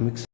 Mix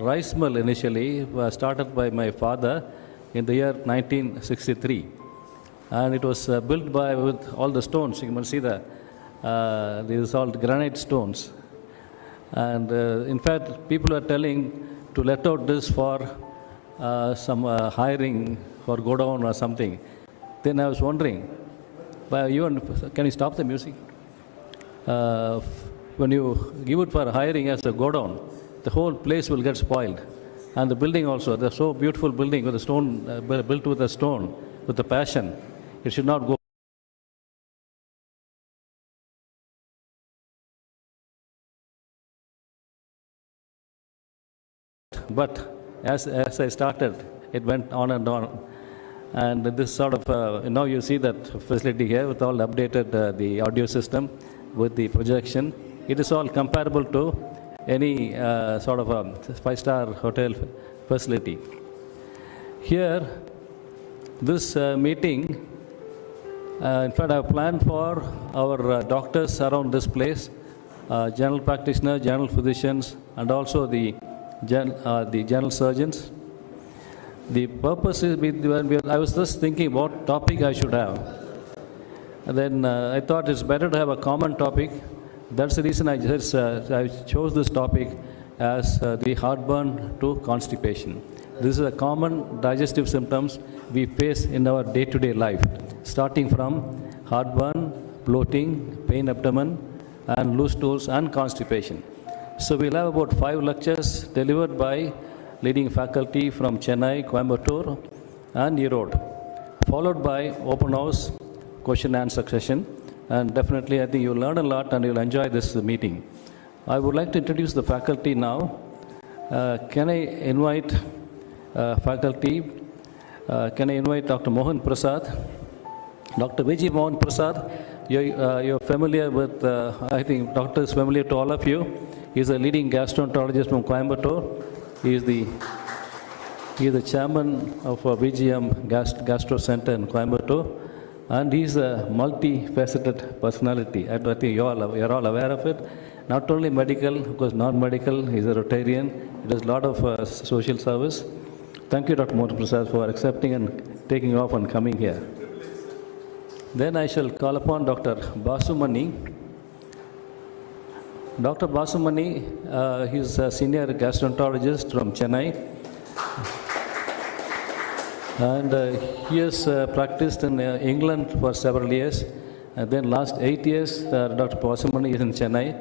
rice mill initially was started by my father in the year 1963. And it was built with all the stones. You can see these all granite stones. And in fact, people are telling to let out this for some hiring for go down or something. Then I was wondering, can you stop the music? When you give it for hiring as a go down, the whole place will get spoiled. And the building also, the so beautiful building with the stone, built with a stone, with the passion, it should not go. But as I started, it went on and on. And this sort of, now you see that facility here with all updated the audio system with the projection. It is all comparable to any sort of a five-star hotel facility. Here, this meeting, in fact, I have planned for our doctors around this place, general practitioners, general physicians, and also the general surgeons. The purpose is, I was just thinking what topic I should have. And then I thought it's better to have a common topic. That's the reason I chose this topic as the heartburn to constipation. This is a common digestive symptoms we face in our day-to-day life, starting from heartburn, bloating, pain abdomen, and loose stools, and constipation. So we'll have about 5 lectures delivered by leading faculty from Chennai, Coimbatore, and Erode, followed by open house, question and answer session. And definitely, I think you'll learn a lot and you'll enjoy this meeting. I would like to introduce the faculty now. Can I invite faculty? Can I invite Dr. Mohan Prasad? Dr. V.G. Mohan Prasad, you're familiar with, I think doctor is familiar to all of you. He's a leading gastroenterologist from Coimbatore. He is the chairman of VGM Gastro Center in Coimbatore. And he's a multifaceted personality. I think you're all aware of it. Not only medical, of course, non-medical, he's a Rotarian. He does a lot of social service. Thank you, Dr. Mohan Prasad, for accepting and taking off and coming here. Then I shall call upon Dr. Basumani. Dr. Basumani, he's a senior gastroenterologist from Chennai. And he has practiced in England for several years. And then last 8 years, Dr. Basumani is in Chennai.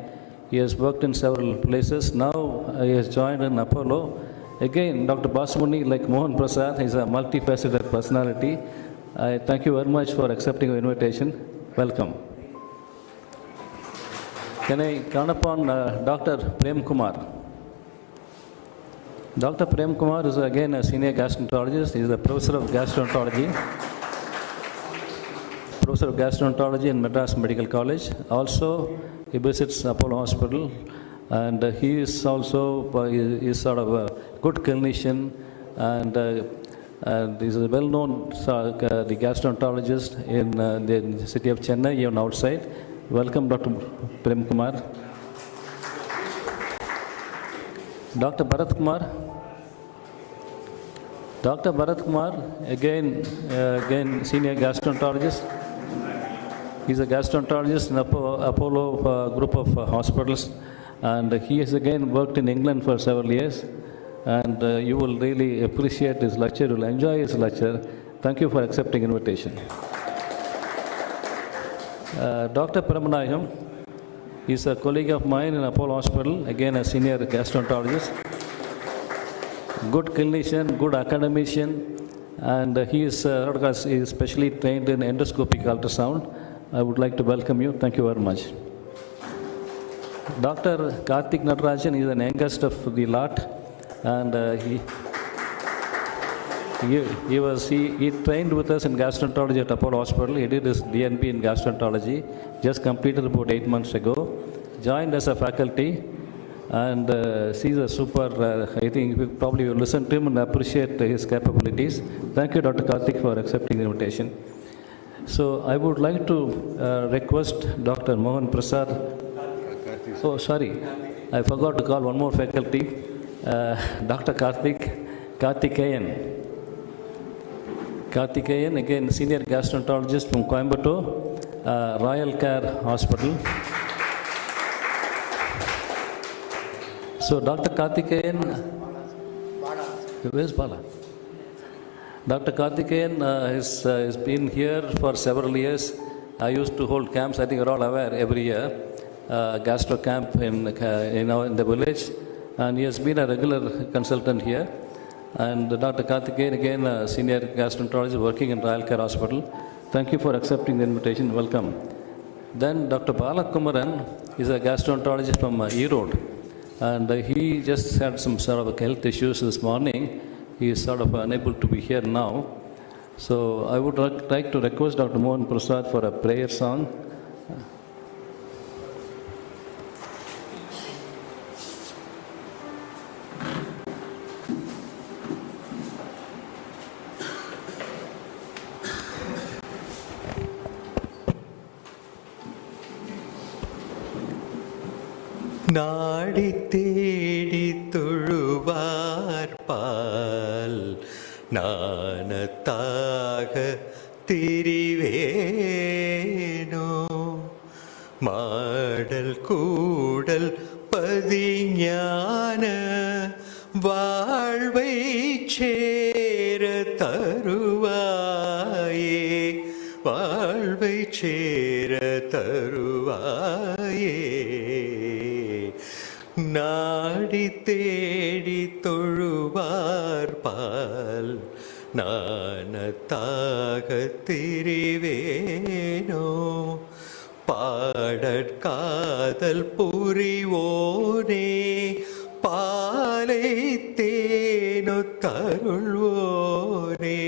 He has worked in several places. Now he has joined in Apollo. Again, Dr. Basumani, like Mohan Prasad, is a multifaceted personality. I thank you very much for accepting our invitation. Welcome. Can I call upon Dr. Prem Kumar? Dr. Prem Kumar is again a senior gastroenterologist. He is a professor of gastroenterology. Professor of gastroenterology in Madras Medical College. Also, he visits Apollo Hospital. And he is also is sort of a good clinician. And he's a well-known the gastroenterologist in the city of Chennai, even outside. Welcome, Dr. Prem Kumar. Dr. Bharat Kumar. Dr. Bharat Kumar, again senior gastroenterologist. He's a gastroenterologist in Apollo group of hospitals. And he has again worked in England for several years. And you will really appreciate his lecture. You will enjoy his lecture. Thank you for accepting invitation. Dr. Paramanayam is a colleague of mine in Apollo Hospital, again a senior gastroenterologist. Good clinician, good academician, and he is specially trained in endoscopic ultrasound. I would like to welcome you. Thank you very much. Dr. Karthik Natarajan is an youngest of the lot, and he trained with us in gastroenterology at Apollo Hospital. He did his DNB in gastroenterology, just completed about 8 months ago, joined as a faculty, and he's a super, I think we probably will listen to him and appreciate his capabilities. Thank you, Dr. Karthik, for accepting the invitation. So I would like to request Dr. Mohan Prasad. Oh, sorry, I forgot to call one more faculty. Dr. Karthikeyan, again, senior gastroenterologist from Coimbatore, Royal Care Hospital. So, Dr. Karthikeyan, where's Bala? Dr. Karthikeyan has been here for several years. I used to hold camps, I think you're all aware, every year, gastro camp in the village, and he has been a regular consultant here. And Dr. Karthikeyan, again, a senior gastroenterologist working in Royal Care Hospital. Thank you for accepting the invitation. Welcome. Then Dr. Balakumaran is a gastroenterologist from Erode, and he just had some sort of health issues this morning. He is sort of unable to be here now. So I would like to request Dr. Mohan Prasad for a prayer song. நாடி தேடி தொழுவார் பால் நாணத்தாக திரிவேனோ model கூடல் பதிஞான வாழ்வை சேர தருவாயே, வாழ்வை சேர தருவாயே. நாடி தேடி தொழுவார் பால் நாணத்தாக திரிவேனோ பாடற்காதல் புரிவோனே பாலை தேனோ தருள்வோனே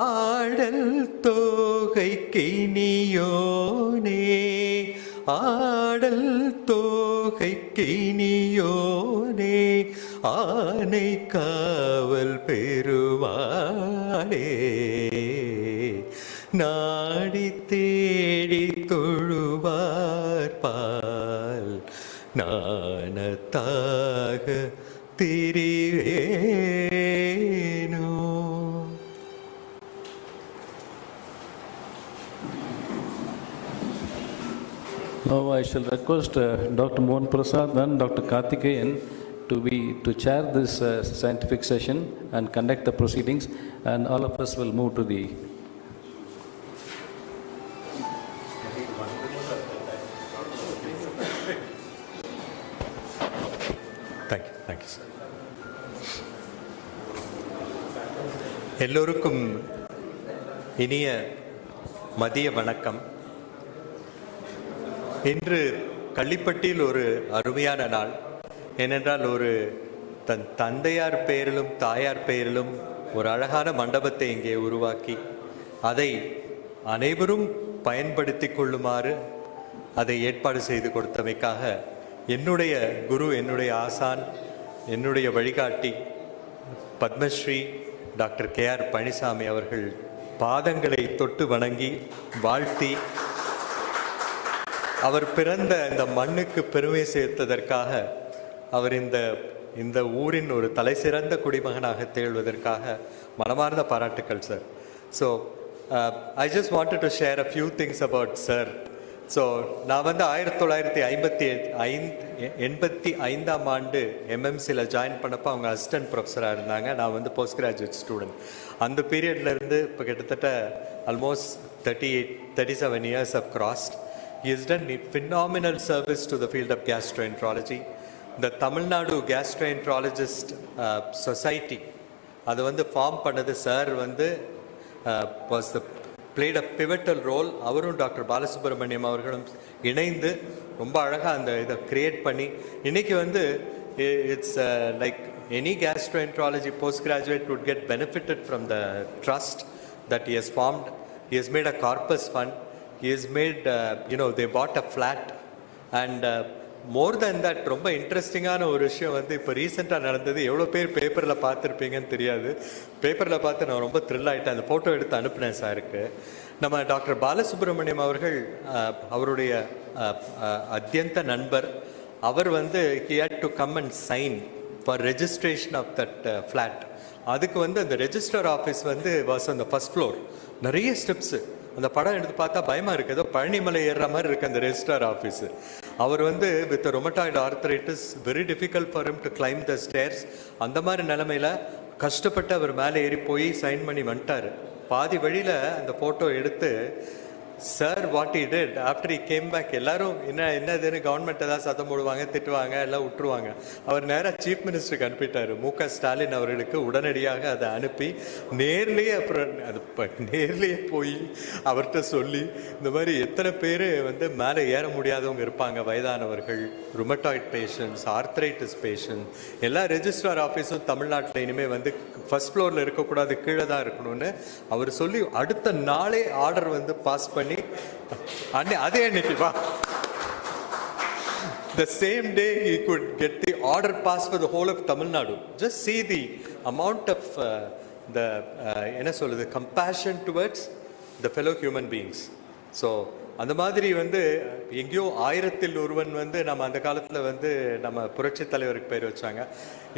ஆடல் தோகை கினியோனே ஆடல் தோகை கினியோனே ஆனை காவல் பெருமாளே. நாடி தேடி தொழுவார் பால் நாணத்தாக திரிவேனோ. Now I shall request Dr. Mohan Prasad and Dr. Karthikeyan to chair this scientific session and conduct the proceedings, and all of us will move to the. Thank you, sir. எல்லோருக்கும் இனிய மதிய வணக்கம். இன்று கள்ளிப்பட்டியில் ஒரு அருமையான நாள். ஏனென்றால் ஒரு தந்தையார் பெயரிலும் தாயார் பெயரிலும் ஒரு அழகான மண்டபத்தை இங்கே உருவாக்கி அதை அனைவரும் பயன்படுத்தி கொள்ளுமாறு அதை ஏற்பாடு செய்து கொடுத்தமைக்காக என்னுடைய குரு, என்னுடைய ஆசான், என்னுடைய வழிகாட்டி பத்மஸ்ரீ டாக்டர் KR பழனிசாமி அவர்கள் பாதங்களை தொட்டு வணங்கி வாழ்த்தி, அவர் பிறந்த இந்த மண்ணுக்கு பெருமை சேர்த்ததற்காக, அவர் இந்த ஊரின் ஒரு தலை சிறந்த குடிமகனாக திகழ்வதற்காக மனமார்ந்த பாராட்டுக்கள் sir. So I just wanted to share a few things about sir. So நான் 1985ஆம் ஆண்டு MMCயில் ஜாயின் பண்ணப்போ அவங்க அசிஸ்டன்ட் ப்ரொஃபஸராக இருந்தாங்க. நான் போஸ்ட் கிராஜுவேட் ஸ்டூடெண்ட். அந்த பீரியட்லேருந்து இப்போ கிட்டத்தட்ட almost 37 years have crossed. He has done phenomenal service to the field of gastroenterology. The Tamil Nadu Gastroenterologist Society, அது ஃபார்ம் பண்ணது sir played a pivotal role. அவரும் டாக்டர் பாலசுப்ரமணியம் அவர்களும் இணைந்து ரொம்ப அழகாக அந்த இதை கிரியேட் பண்ணி இன்னைக்கு it's like any gastroenterology postgraduate would get benefited from the trust that he has formed. He has made a corpus fund. He has made, they bought a flat. And more than that, ரொம்ப இன்ட்ரெஸ்டிங்கான ஒரு விஷயம் இப்போ ரீசெண்டாக நடந்தது. எவ்வளோ பேர் பேப்பரில் பார்த்துருப்பீங்கன்னு தெரியாது. பேப்பரில் பார்த்து நான் ரொம்ப த்ரில் ஆகிட்டேன். அந்த ஃபோட்டோ எடுத்து அனுப்பினேன் சாருக்கு. நம்ம டாக்டர் பாலசுப்ரமணியம் அவர்கள், அவருடைய அத்தியந்த நண்பர், அவர் he had to come and sign for registration of that flat. அதுக்கு வந்து அந்த ரெஜிஸ்டர் ஆஃபீஸ் வந்து வாஸ் அந்த ஃபர்ஸ்ட் ஃப்ளோர். நிறைய ஸ்டெப்ஸு. அந்த படம் எடுத்து பார்த்தா பயமாக இருக்குது, ஏதோ பழனிமலை ஏறுற மாதிரி இருக்குது அந்த ரெஜிஸ்ட்ரார் ஆஃபீஸு. அவர் வந்து with rheumatoid arthritis very difficult for him to climb the stairs. அந்த மாதிரி நிலமையில் கஷ்டப்பட்டு அவர் மேலே ஏறி போய் சைன் பண்ணி வந்துட்டார். பாதி வழியில் அந்த ஃபோட்டோ எடுத்து sir what he did after he came back, எல்லாரும் என்னதுன்னு கவர்மெண்ட் ஏதாவது சத்தம் போடுவாங்க, திட்டுவாங்க, எல்லாம் விட்டுருவாங்க. அவர் நேராக சீஃப் மினிஸ்டருக்கு அனுப்பிட்டார். மு.க. ஸ்டாலின் அவர்களுக்கு உடனடியாக அதை அனுப்பி நேர்லேயே அப்புறம் அது நேர்லேயே போய் அவர்கிட்ட சொல்லி இந்த மாதிரி எத்தனை பேர் வந்து மேலே ஏற முடியாதவங்க இருப்பாங்க, வயதானவர்கள், ருமட்டாய்ட் பேஷண்ட்ஸ், ஆர்த்ரைட்டிஸ் பேஷண்ட், எல்லா ரெஜிஸ்ட்ரார் ஆஃபீஸும் தமிழ்நாட்டில் இனிமேல் வந்து ஃபர்ஸ்ட் ஃப்ளோரில் இருக்கக்கூடாது, கீழே தான் இருக்கணும்னு அவர் சொல்லி அடுத்த நாளே ஆர்டர் வந்து பாஸ் பண்ணி அதே அன்னைக்கு வா the same day he could get the order passed for the whole of Tamil Nadu. Just see the amount of the என்ன சொல்லுது compassion towards the fellow human beings. So அந்த மாதிரி வந்து எங்கேயோ 1000-ல் ஒருவன் வந்து நம்ம அந்த காலத்தில் வந்து நம்ம புரட்சி தலைவருக்கு பேர் வச்சாங்க.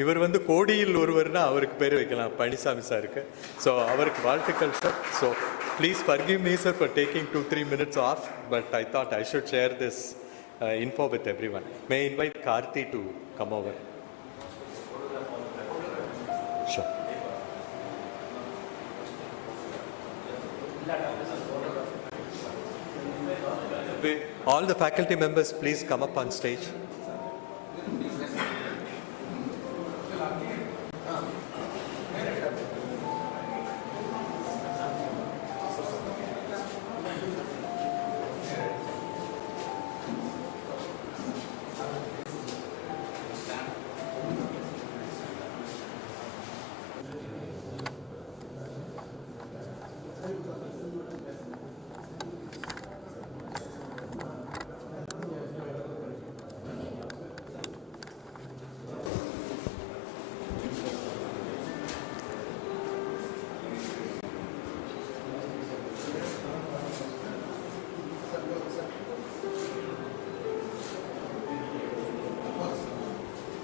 இவர் வந்து கோடியில் ஒருவர்னா அவருக்கு பேர் வைக்கலாம், பழனிசாமி சாருக்கு. ஸோ அவருக்கு வாழ்த்துக்கள் sir. So please forgive me sir for taking 2-3 minutes off, but I thought I should share this info with everyone. May I invite Karthi to come over? Sure. All the faculty members, please come up on stage.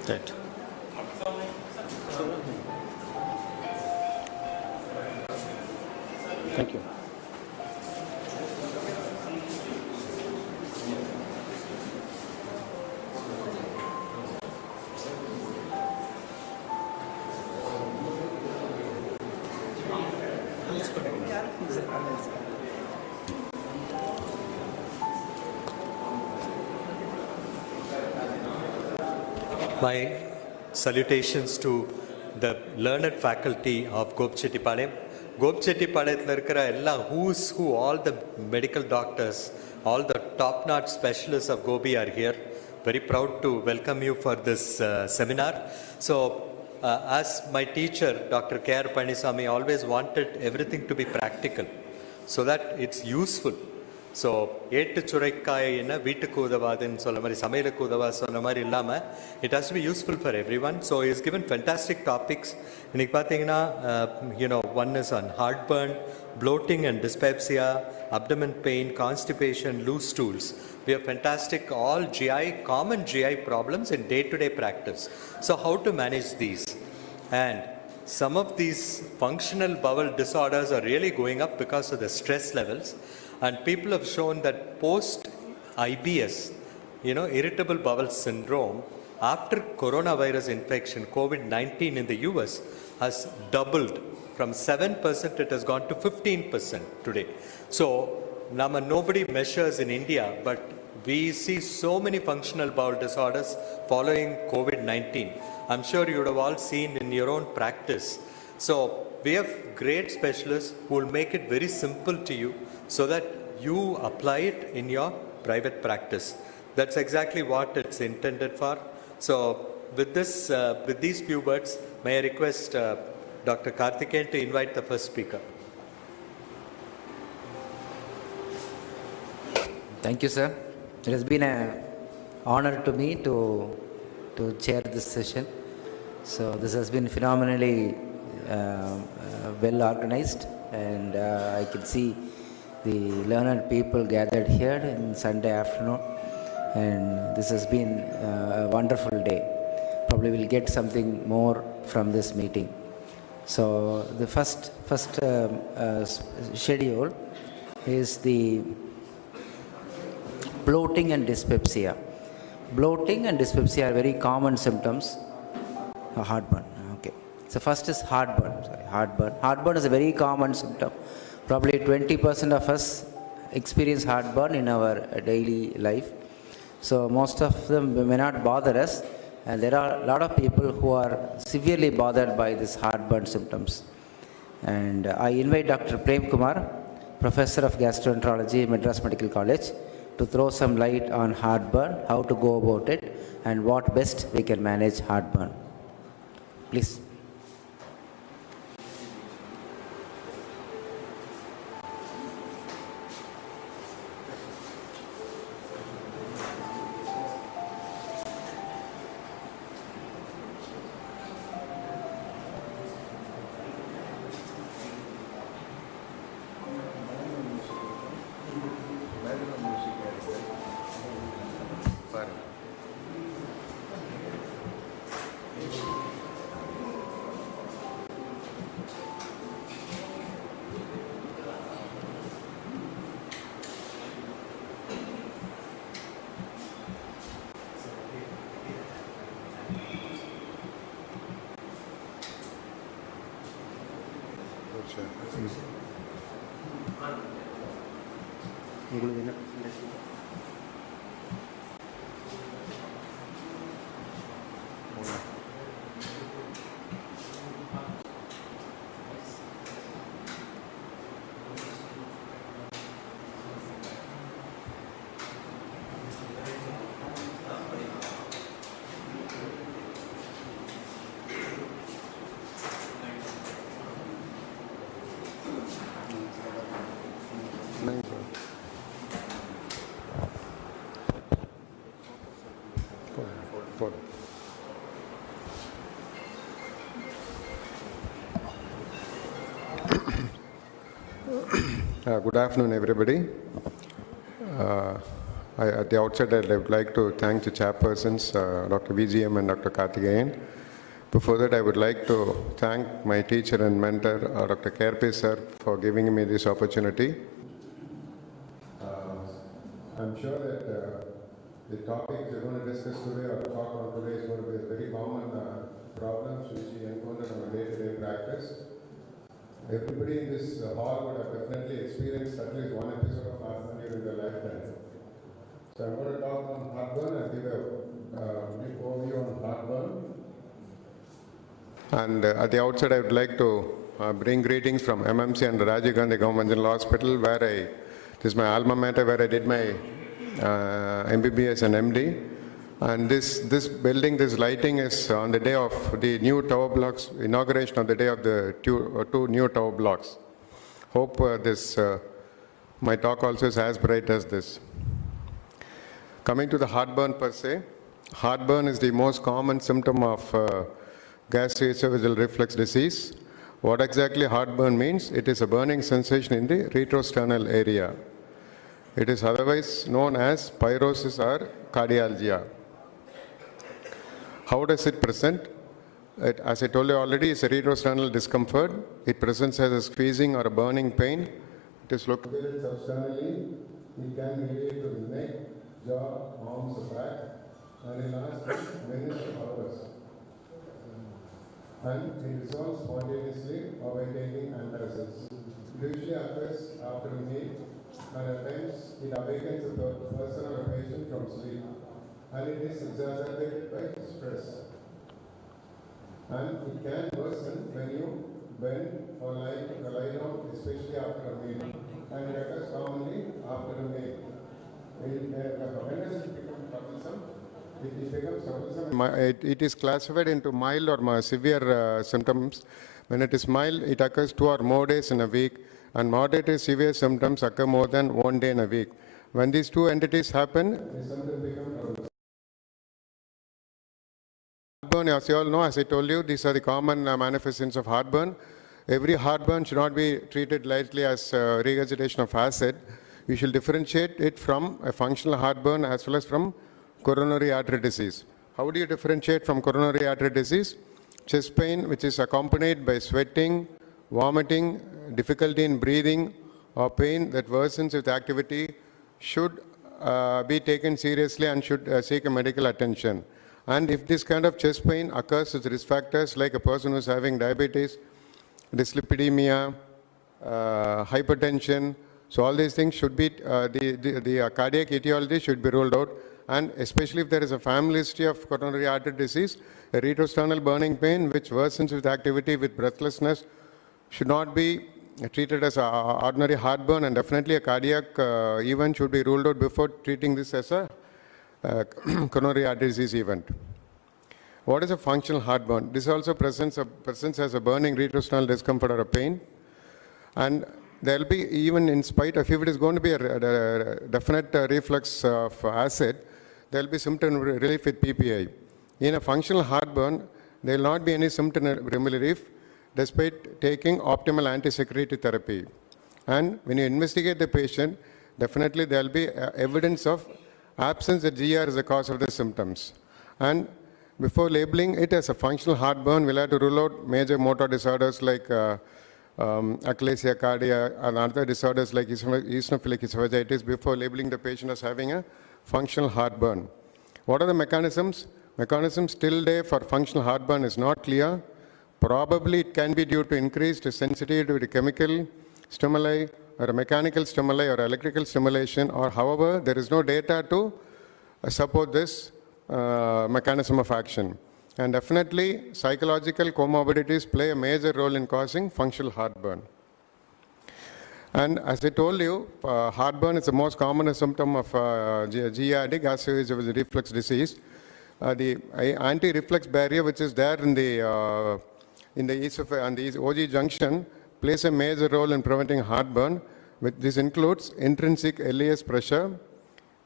Right. Thank you. My salutations to the learned faculty of Gopchettipalayam. Gopchettipalayamல இருக்கிற எல்லா who's who, all the medical doctors, all the top-notch specialists of Gobi are here. Very proud to welcome you for this seminar. So, as my teacher, Dr. K.R. Palanisamy, always wanted everything to be practical so that it's useful. So ஏட்டு சுரைக்காய் என்ன வீட்டுக்கு உதவாதுன்னு சொல்ல மாதிரி, சமையலுக்கு உதவா சொன்ன மாதிரி இல்லாமல் it has to be useful for everyone. So is given fantastic topics. இன்றைக்கி பார்த்தீங்கன்னா one is on heartburn, bloating and dyspepsia, abdomen pain, constipation, loose stools. We have fantastic all GI, common GI problems in day-to-day practice. So how to manage these? And some of these functional bowel disorders are really going up because of the stress levels. And people have shown that post IBS, irritable bowel syndrome, after coronavirus infection, COVID-19 in the US has doubled. From 7% it has gone to 15% today. So nobody measures in India, but we see so many functional bowel disorders following COVID-19. I'm sure you would have all seen in your own practice. So we have great specialists who will make it very simple to you so that you apply it in your private practice. That's exactly what it's intended for. So with this, with these few words, may I request Dr. Karthikeyan to invite the first speaker. Thank you, sir. It has been an honor to me to chair this session. So this has been phenomenally well organized, and I can see the learned people gathered here in Sunday afternoon, and this has been a wonderful day. probably will get something more from this meeting. So the first schedule is the bloating and dyspepsia. Bloating and dyspepsia are very common symptoms of heartburn. Okay. So first is heartburn. Heartburn. Heartburn is a very common symptom. Probably 20% of us experience heartburn in our daily life. So most of them may not bother us, and there are a lot of people who are severely bothered by this heartburn symptoms. And I invite Dr. Prem Kumar, Professor of Gastroenterology, Madras Medical College, to throw some light on heartburn, how to go about it, and what best we can manage heartburn. Please. Good afternoon, everybody. At the outset, I would like to thank the chairpersons, Dr. VGM and Dr. Karthikeyan. Before that, I would like to thank my teacher and mentor, Dr. Kerpe sir, for giving me this opportunity. I'm sure that the topics we're going to discuss today or talk on today is going to be very common problems which we encounter on a day-to-day practice. Everybody in this hall would have definitely experienced at least one episode of heartburn during their lifetime. So I'm going to talk on heartburn and give a brief overview on heartburn. And at the outset, I would like to bring greetings from MMC and Rajiv Gandhi Government General Hospital, where this is my alma mater, where I did my MBBS and MD. And this building, this lighting is on the day of the new tower blocks, inauguration of the day of the two new tower blocks. Hope my talk also is as bright as this. Coming to the heartburn per se, heartburn is the most common symptom of gastroesophageal reflux disease. What exactly heartburn means? It is a burning sensation in the retrosternal area. It is otherwise known as pyrosis or cardialgia. How does it present? As I told you already, it's a retrosternal discomfort. It presents as a squeezing or a burning pain. It is located substernally. It can relate to the neck, jaw, arms, or back, and it lasts minutes or hours. And it resolves spontaneously or by taking antacids. It usually occurs after a meal, and at times it awakens a person or a patient from sleep. And it is exacerbated by stress. And it can worsen when you bend or lie down, especially after a meal. And it occurs commonly after a meal. When does it become troublesome? It becomes troublesome. It is classified into mild or severe symptoms. When it is mild, it occurs 2 or more days in a week. And moderate to severe symptoms occur more than 1 day in a week. When these two entities happen, the symptoms become troublesome. Heartburn, as you all know, as I told you, these are the common manifestations of heartburn. Every heartburn should not be treated lightly as regurgitation of acid. We should differentiate it from a functional heartburn as well as from coronary artery disease. How do you differentiate from coronary artery disease? Chest pain, which is accompanied by sweating, vomiting, difficulty in breathing, or pain that worsens with activity, should be taken seriously and should seek a medical attention. And if this kind of chest pain occurs with risk factors like a person who's having diabetes, dyslipidemia, hypertension, so all these things should be, the cardiac etiology should be ruled out. And especially if there is a family history of coronary artery disease, a retrosternal burning pain which worsens with activity with breathlessness should not be treated as an ordinary heartburn, and definitely a cardiac event should be ruled out before treating this as a coronary artery disease event. What is a functional heartburn? This also presents as a burning retrosternal discomfort or a pain. And there will be, even in spite of if it is going to be a definite reflux of acid, there will be symptom relief with PPI. In a functional heartburn, there will not be any symptom relief despite taking optimal anti-secretory therapy. And when you investigate the patient, definitely there will be evidence of absence of GR as the cause of the symptoms. And before labeling it as a functional heartburn, we'll have to rule out major motor disorders like achalasia cardia and other disorders like eosinophilic esophagitis before labeling the patient as having a functional heartburn. What are the mechanisms? Mechanisms till day for functional heartburn is not clear. Probably it can be due to increased sensitivity to chemical stimuli or a mechanical stimuli or electrical stimulation, or however, there is no data to support this mechanism of action. And definitely, psychological comorbidities play a major role in causing functional heartburn. And as I told you, heartburn is the most common symptom of GERD, gastroesophageal reflux disease. The anti-reflux barrier, which is there in the esophagus and the OG junction, plays a major role in preventing heartburn. This includes intrinsic LES pressure,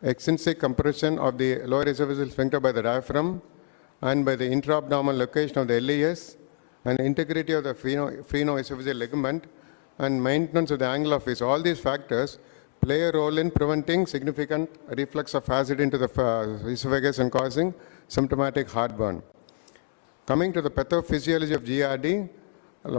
extrinsic compression of the lower esophageal sphincter by the diaphragm, and by the intra-abdominal location of the LES, and integrity of the phrenoesophageal ligament, and maintenance of the angle of phase. All these factors play a role in preventing significant reflux of acid into the esophagus and causing symptomatic heartburn. Coming to the pathophysiology of GERD,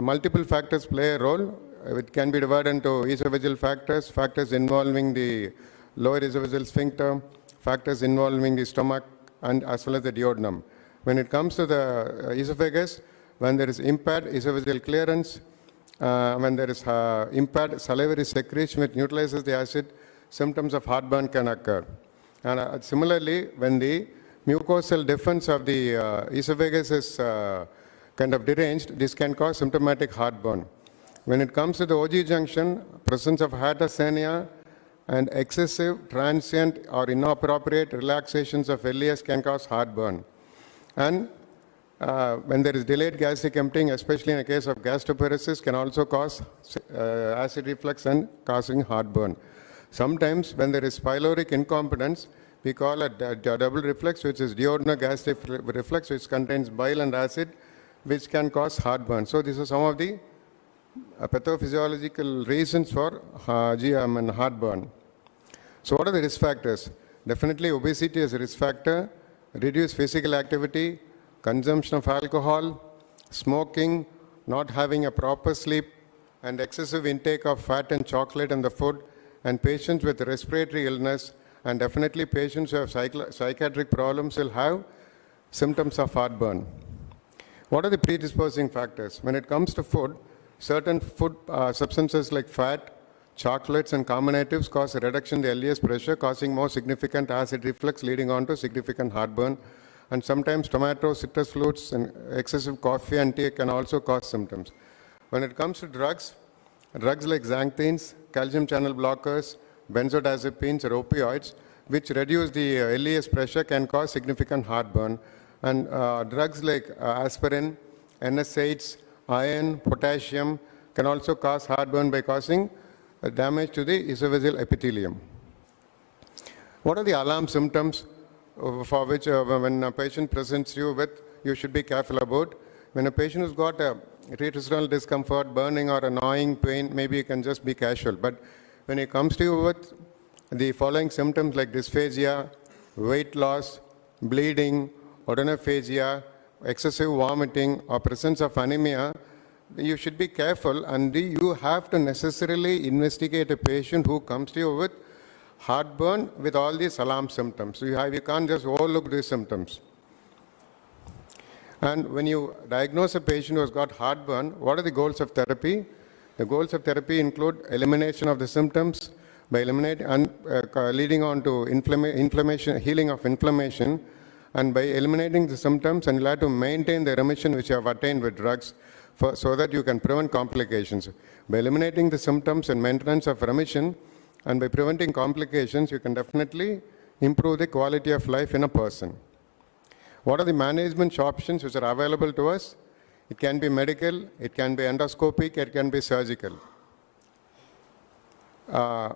multiple factors play a role. It can be divided into esophageal factors, factors involving the lower esophageal sphincter, factors involving the stomach, and as well as the duodenum. When it comes to the esophagus, when there is impaired esophageal clearance, when there is impaired salivary secretion which neutralizes the acid, symptoms of heartburn can occur. And similarly, when the mucosal defense of the esophagus is kind of deranged, this can cause symptomatic heartburn. When it comes to the OG junction, presence of hypertonia and excessive, transient, or inappropriate relaxations of LES can cause heartburn. And when there is delayed gastric emptying, especially in a case of gastroparesis, can also cause acid reflux and causing heartburn. Sometimes when there is pyloric incompetence, we call it double reflux, which is duodenal-gastric reflux, which contains bile and acid, which can cause heartburn. So these are some of the pathophysiological reasons for heartburn. So what are the risk factors? Definitely obesity is a risk factor, reduced physical activity, consumption of alcohol, smoking, not having a proper sleep, and excessive intake of fat and chocolate in the food, and patients with respiratory illness, and definitely patients who have psychiatric problems will have symptoms of heartburn. What are the predisposing factors? When it comes to food, certain food substances like fat, chocolates, and carminatives cause a reduction in the LES pressure, causing more significant acid reflux, leading on to significant heartburn. And sometimes tomato, citrus fruits, and excessive coffee and tea can also cause symptoms. When it comes to drugs like xanthines, calcium channel blockers, benzodiazepines, or opioids, which reduce the LES pressure, can cause significant heartburn. And drugs like aspirin, NSAIDs, iron, potassium can also cause heartburn by causing damage to the esophageal epithelium. What are the alarm symptoms for which when a patient presents you with, you should be careful about? When a patient has got a retrosternal discomfort, burning, or annoying pain, maybe you can just be casual. But when it comes to you with the following symptoms like dysphagia, weight loss, bleeding, odonophagia, excessive vomiting, or presence of anemia, you should be careful, and you have to necessarily investigate a patient who comes to you with heartburn with all these alarm symptoms. You can't just overlook these symptoms. And when you diagnose a patient who has got heartburn, what are the goals of therapy? The goals of therapy include elimination of the symptoms by eliminating and leading on to inflammation, healing of inflammation, and by eliminating the symptoms, and you'll have to maintain the remission which you have attained with drugs so that you can prevent complications. By eliminating the symptoms and maintenance of remission, and by preventing complications, you can definitely improve the quality of life in a person. What are the management options which are available to us? It can be medical, it can be endoscopic, it can be surgical.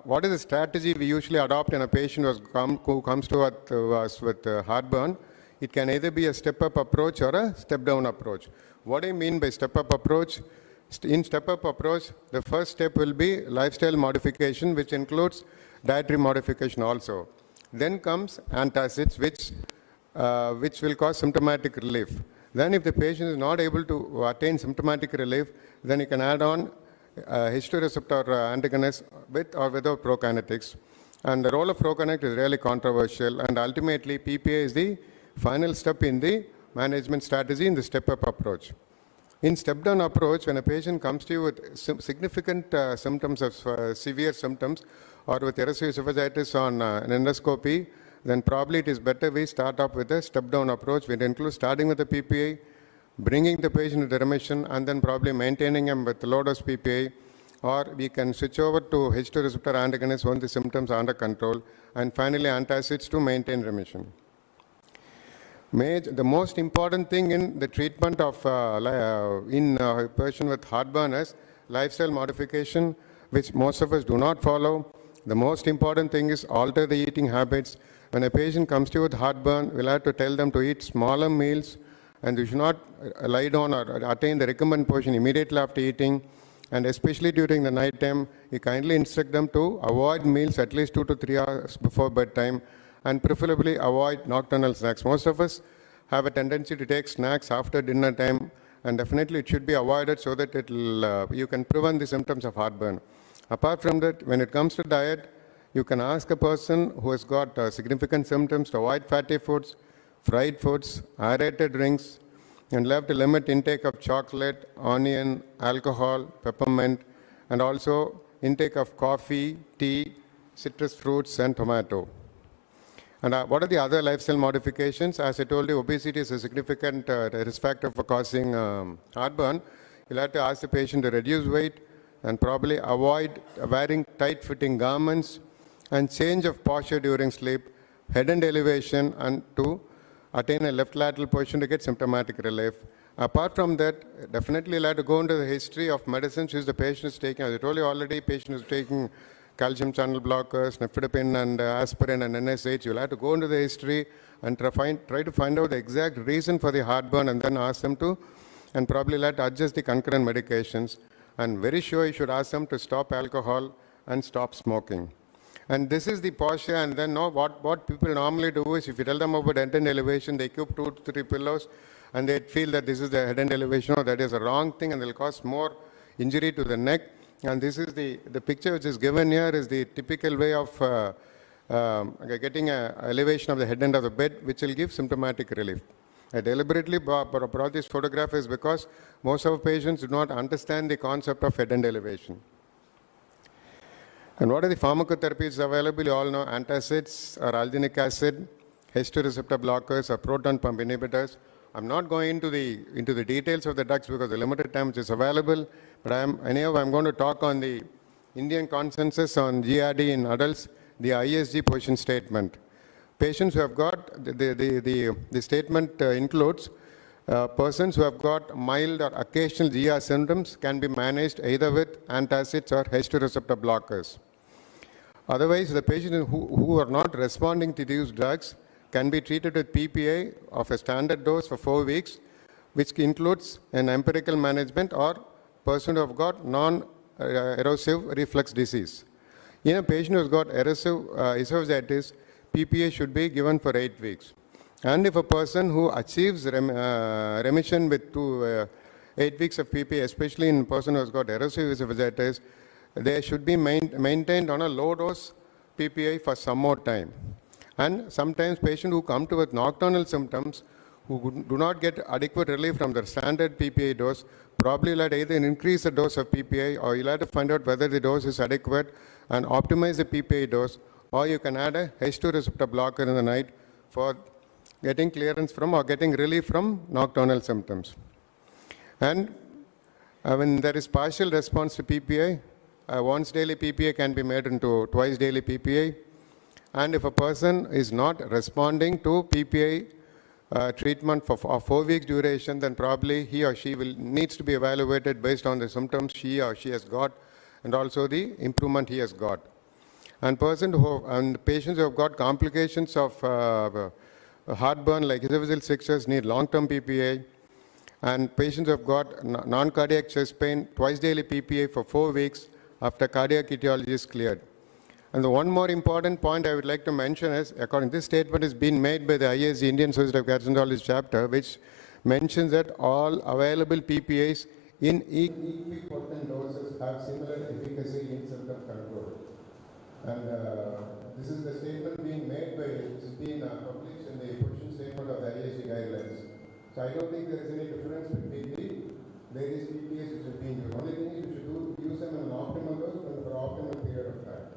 What is the strategy we usually adopt in a patient who comes to us with heartburn? It can either be a step-up approach or a step-down approach. What do I mean by step-up approach? In step-up approach, the first step will be lifestyle modification, which includes dietary modification also. Then comes antacids, which will cause symptomatic relief. Then if the patient is not able to attain symptomatic relief, then you can add on H2 antagonist with or without prokinetics. And the role of prokinetics is really controversial, and ultimately PPA is the final step in the management strategy in the step-up approach. In step-down approach, when a patient comes to you with significant symptoms of severe symptoms, or with erosive esophagitis on an endoscopy, then probably it is better we start up with a step-down approach, which includes starting with the PPA, bringing the patient into remission, and then probably maintaining him with low-dose PPA, or we can switch over to H2 receptor antagonists when the symptoms are under control, and finally antacids to maintain remission. The most important thing in the treatment of a person with heartburn is lifestyle modification, which most of us do not follow. The most important thing is alter the eating habits. When a patient comes to you with heartburn, we'll have to tell them to eat smaller meals, and you should not lie down or attain the recommended portion immediately after eating. And especially during the night time, you kindly instruct them to avoid meals at least 2 to 3 hours before bedtime, and preferably avoid nocturnal snacks. Most of us have a tendency to take snacks after dinner time, and definitely it should be avoided so that you can prevent the symptoms of heartburn. Apart from that, when it comes to diet, you can ask a person who has got significant symptoms to avoid fatty foods, fried foods, aerated drinks, and have to limit intake of chocolate, onion, alcohol, peppermint, and also intake of coffee, tea, citrus fruits, and tomato. And what are the other lifestyle modifications? As I told you, obesity is a significant risk factor for causing heartburn. You'll have to ask the patient to reduce weight and probably avoid wearing tight-fitting garments, and change of posture during sleep, head and elevation, and to attain a left lateral position to get symptomatic relief. Apart from that, definitely you'll have to go into the history of medicines which the patient is taking. As I told you already, patient is taking calcium channel blockers, nifedipine, and aspirin, and NSAIDs. You'll have to go into the history and try to find out the exact reason for the heartburn, and then ask them to, and probably let adjust the concurrent medications. And very sure you should ask them to stop alcohol and stop smoking. And this is the posture, and then what people normally do is, if you tell them about head and elevation, they keep 2 to 3 pillows, and they feel that this is the head and elevation, or that is a wrong thing, and they'll cause more injury to the neck. And this is the picture which is given here is the typical way of getting an elevation of the head end of the bed, which will give symptomatic relief. I deliberately brought this photograph is because most of our patients do not understand the concept of head end elevation. And what are the pharmacotherapies available? You all know antacids or alginic acid, H2 receptor blockers, or proton pump inhibitors. I'm not going into the details of the drugs because the limited time which is available, but I'm going to talk on the Indian consensus on GRD in adults, the ISG position statement. Patients who have got, the statement includes persons who have got mild or occasional GR symptoms can be managed either with antacids or H2 receptor blockers. Otherwise, the patients who are not responding to these drugs can be treated with PPA of a standard dose for 4 weeks, which includes an empirical management or person who have got non-erosive reflux disease. In a patient who has got erosive esophagitis, PPA should be given for 8 weeks. And if a person who achieves remission with 8 weeks of PPA, especially in a person who has got erosive esophagitis, they should be maintained on a low dose PPA for some more time. And sometimes patients who come to with nocturnal symptoms who do not get adequate relief from the standard PPA dose, probably you'll have to either increase the dose of PPA, or you'll have to find out whether the dose is adequate and optimize the PPA dose, or you can add a H2 receptor blocker in the night for getting clearance from or getting relief from nocturnal symptoms. And when there is partial response to PPA, once daily PPA can be made into twice daily PPA. And if a person is not responding to PPA treatment for 4 weeks duration, then probably he or she needs to be evaluated based on the symptoms he or she has got and also the improvement he has got. And patients who have got complications of heartburn like esophageal strictures need long-term PPA. And patients who have got non-cardiac chest pain, twice daily PPA for 4 weeks after cardiac etiology is cleared. And the one more important point I would like to mention is, according to this statement is being made by the ISG, Indian Society of Gastroenterology chapter, which mentions that all available PPAs in equally potent doses have similar efficacy in symptom control. And this is the statement being made by, it's been published in the position statement of the ISG guidelines. So I don't think there is any difference between the various PPAs which are being used. Only thing is we should use them in an optimal dose and for optimal period of time.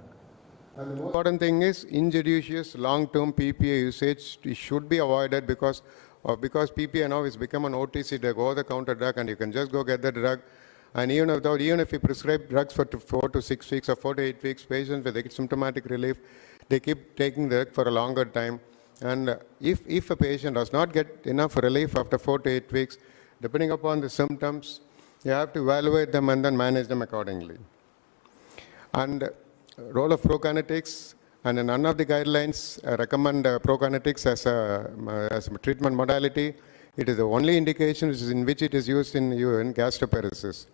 And the most important thing is injudicious long-term PPA usage should be avoided because PPA now has become an OTC drug, over-the-counter drug, and you can just go get the drug. And even if you prescribe drugs for 4 to 6 weeks or 4 to 8 weeks, patients with symptomatic relief, they keep taking the drug for a longer time. And if a patient does not get enough relief after 4 to 8 weeks, depending upon the symptoms, you have to evaluate them and then manage them accordingly. And role of prokinetics, and none of the guidelines recommend prokinetics as a treatment modality. It is the only indication in which it is used in gastroparesis.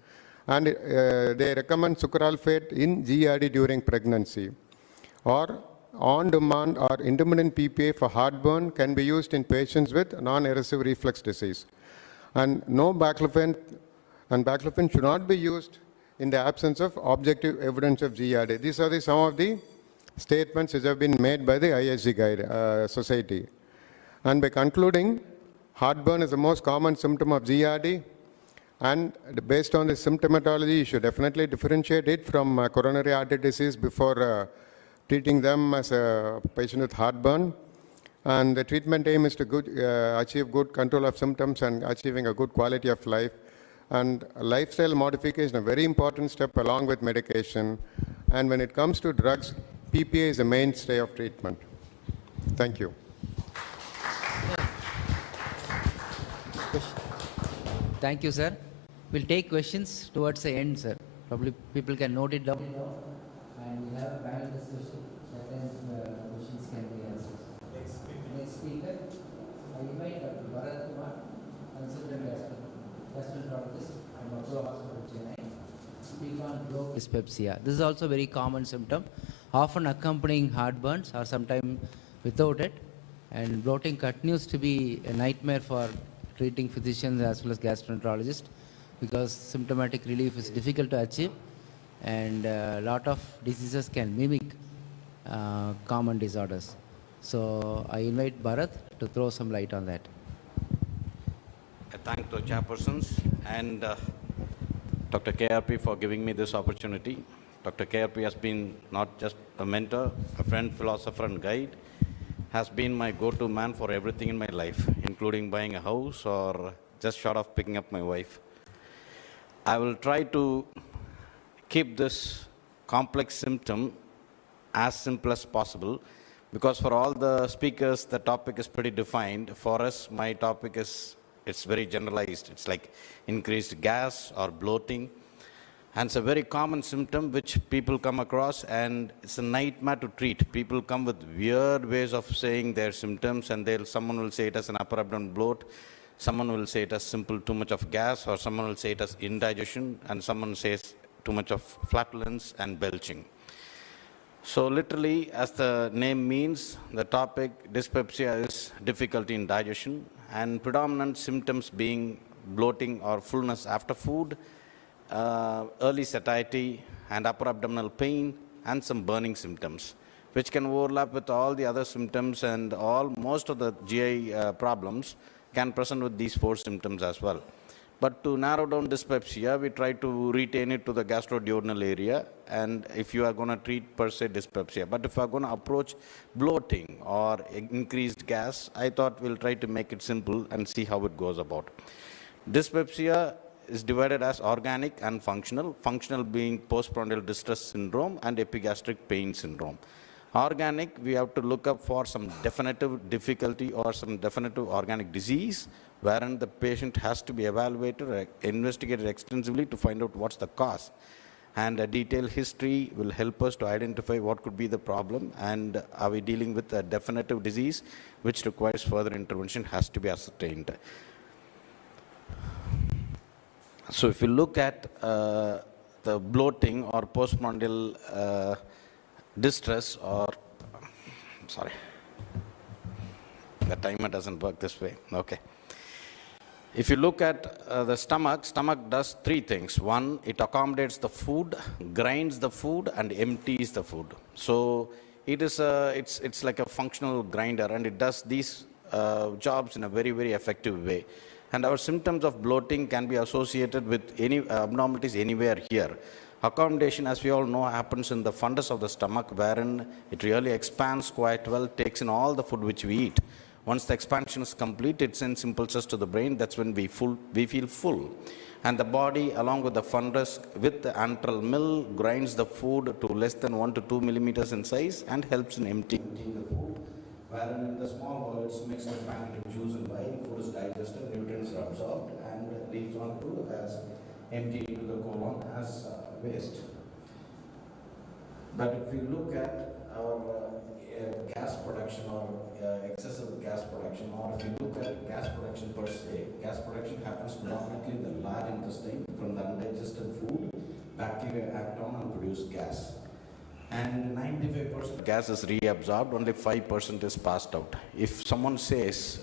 And they recommend sucralfate in GERD during pregnancy. Or on-demand or intermittent PPA for heartburn can be used in patients with non-erosive reflux disease. And no baclofen, and baclofen should not be used in the absence of objective evidence of GERD. These are some of the statements which have been made by the ISG Society. And by concluding, heartburn is the most common symptom of GERD, and based on the symptomatology, you should definitely differentiate it from coronary artery disease before treating them as a patient with heartburn. And the treatment aim is to achieve good control of symptoms and achieving a good quality of life. And lifestyle modification is a very important step along with medication. And when it comes to drugs, PPA is the mainstay of treatment. Thank you. Thank you, sir. We'll take questions towards the end, sir. Probably people can note it down. And we'll have a panel discussion. Then questions can be answered. Next speaker, I invite Dr. Bharat, consultant gastroenterologist from Apollo Hospital, Chennai, speak on bloated dyspepsia. This is also a very common symptom, often accompanying heartburns or sometimes without it. And bloating continues to be a nightmare for treating physicians as well as gastroenterologists because symptomatic relief is difficult to achieve, and a lot of diseases can mimic common disorders. So I invite Bharat to throw some light on that. I thank the chairpersons and Dr. KRP for giving me this opportunity. Dr. KRP has been not just a mentor, a friend, philosopher, and guide, has been my go-to man for everything in my life, including buying a house or just short of picking up my wife. I will try to keep this complex symptom as simple as possible, because for all the speakers, the topic is pretty defined. For us, my topic is, it's very generalized. It's like increased gas or bloating. And it's a very common symptom which people come across, and it's a nightmare to treat. People come with weird ways of saying their symptoms, and someone will say it as an upper abdomen bloat, someone will say it as simple too much of gas, or someone will say it as indigestion, and someone says too much of flatulence and belching. So literally, as the name means, the topic dyspepsia is difficulty in digestion, and predominant symptoms being bloating or fullness after food, early satiety and upper abdominal pain, and some burning symptoms, which can overlap with all the other symptoms, and most of the GI problems can present with these 4 symptoms as well. But to narrow down dyspepsia, we try to retain it to the gastroduodenal area, and if you are going to treat per se dyspepsia. But if you are going to approach bloating or increased gas, I thought we'll try to make it simple and see how it goes about. Dyspepsia is divided as organic and functional, functional being postprandial distress syndrome and epigastric pain syndrome. Organic, we have to look up for some definitive difficulty or some definitive organic disease, wherein the patient has to be evaluated or investigated extensively to find out what's the cause. And a detailed history will help us to identify what could be the problem, and are we dealing with a definitive disease which requires further intervention has to be ascertained. So if you look at the bloating or postprandial distress, or sorry, the timer doesn't work this way. Okay. If you look at the stomach does 3 things. 1, it accommodates the food, grinds the food, and empties the food. So it is it's like a functional grinder, and it does these jobs in a very, very effective way. And our symptoms of bloating can be associated with any abnormalities anywhere here. Accommodation, as we all know, happens in the fundus of the stomach, wherein it really expands quite well, takes in all the food which we eat. Once the expansion is complete, it sends impulses to the brain. That's when we feel full. And the body, along with the fundus, with the antral mill, grinds the food to less than 1 to 2 millimeters in size and helps in emptying the food. Wherein in the small bowel, it's mixed with pancreatic juice and bile, food is digested, nutrients are absorbed, and leads on to as empty into the colon as waste. But if you look at our gas production or excessive gas production, or if you look at gas production per se, gas production happens predominantly in the large intestine from the undigested food. Bacteria act on and produce gas. And 95% gas is reabsorbed, only 5% is passed out. If someone says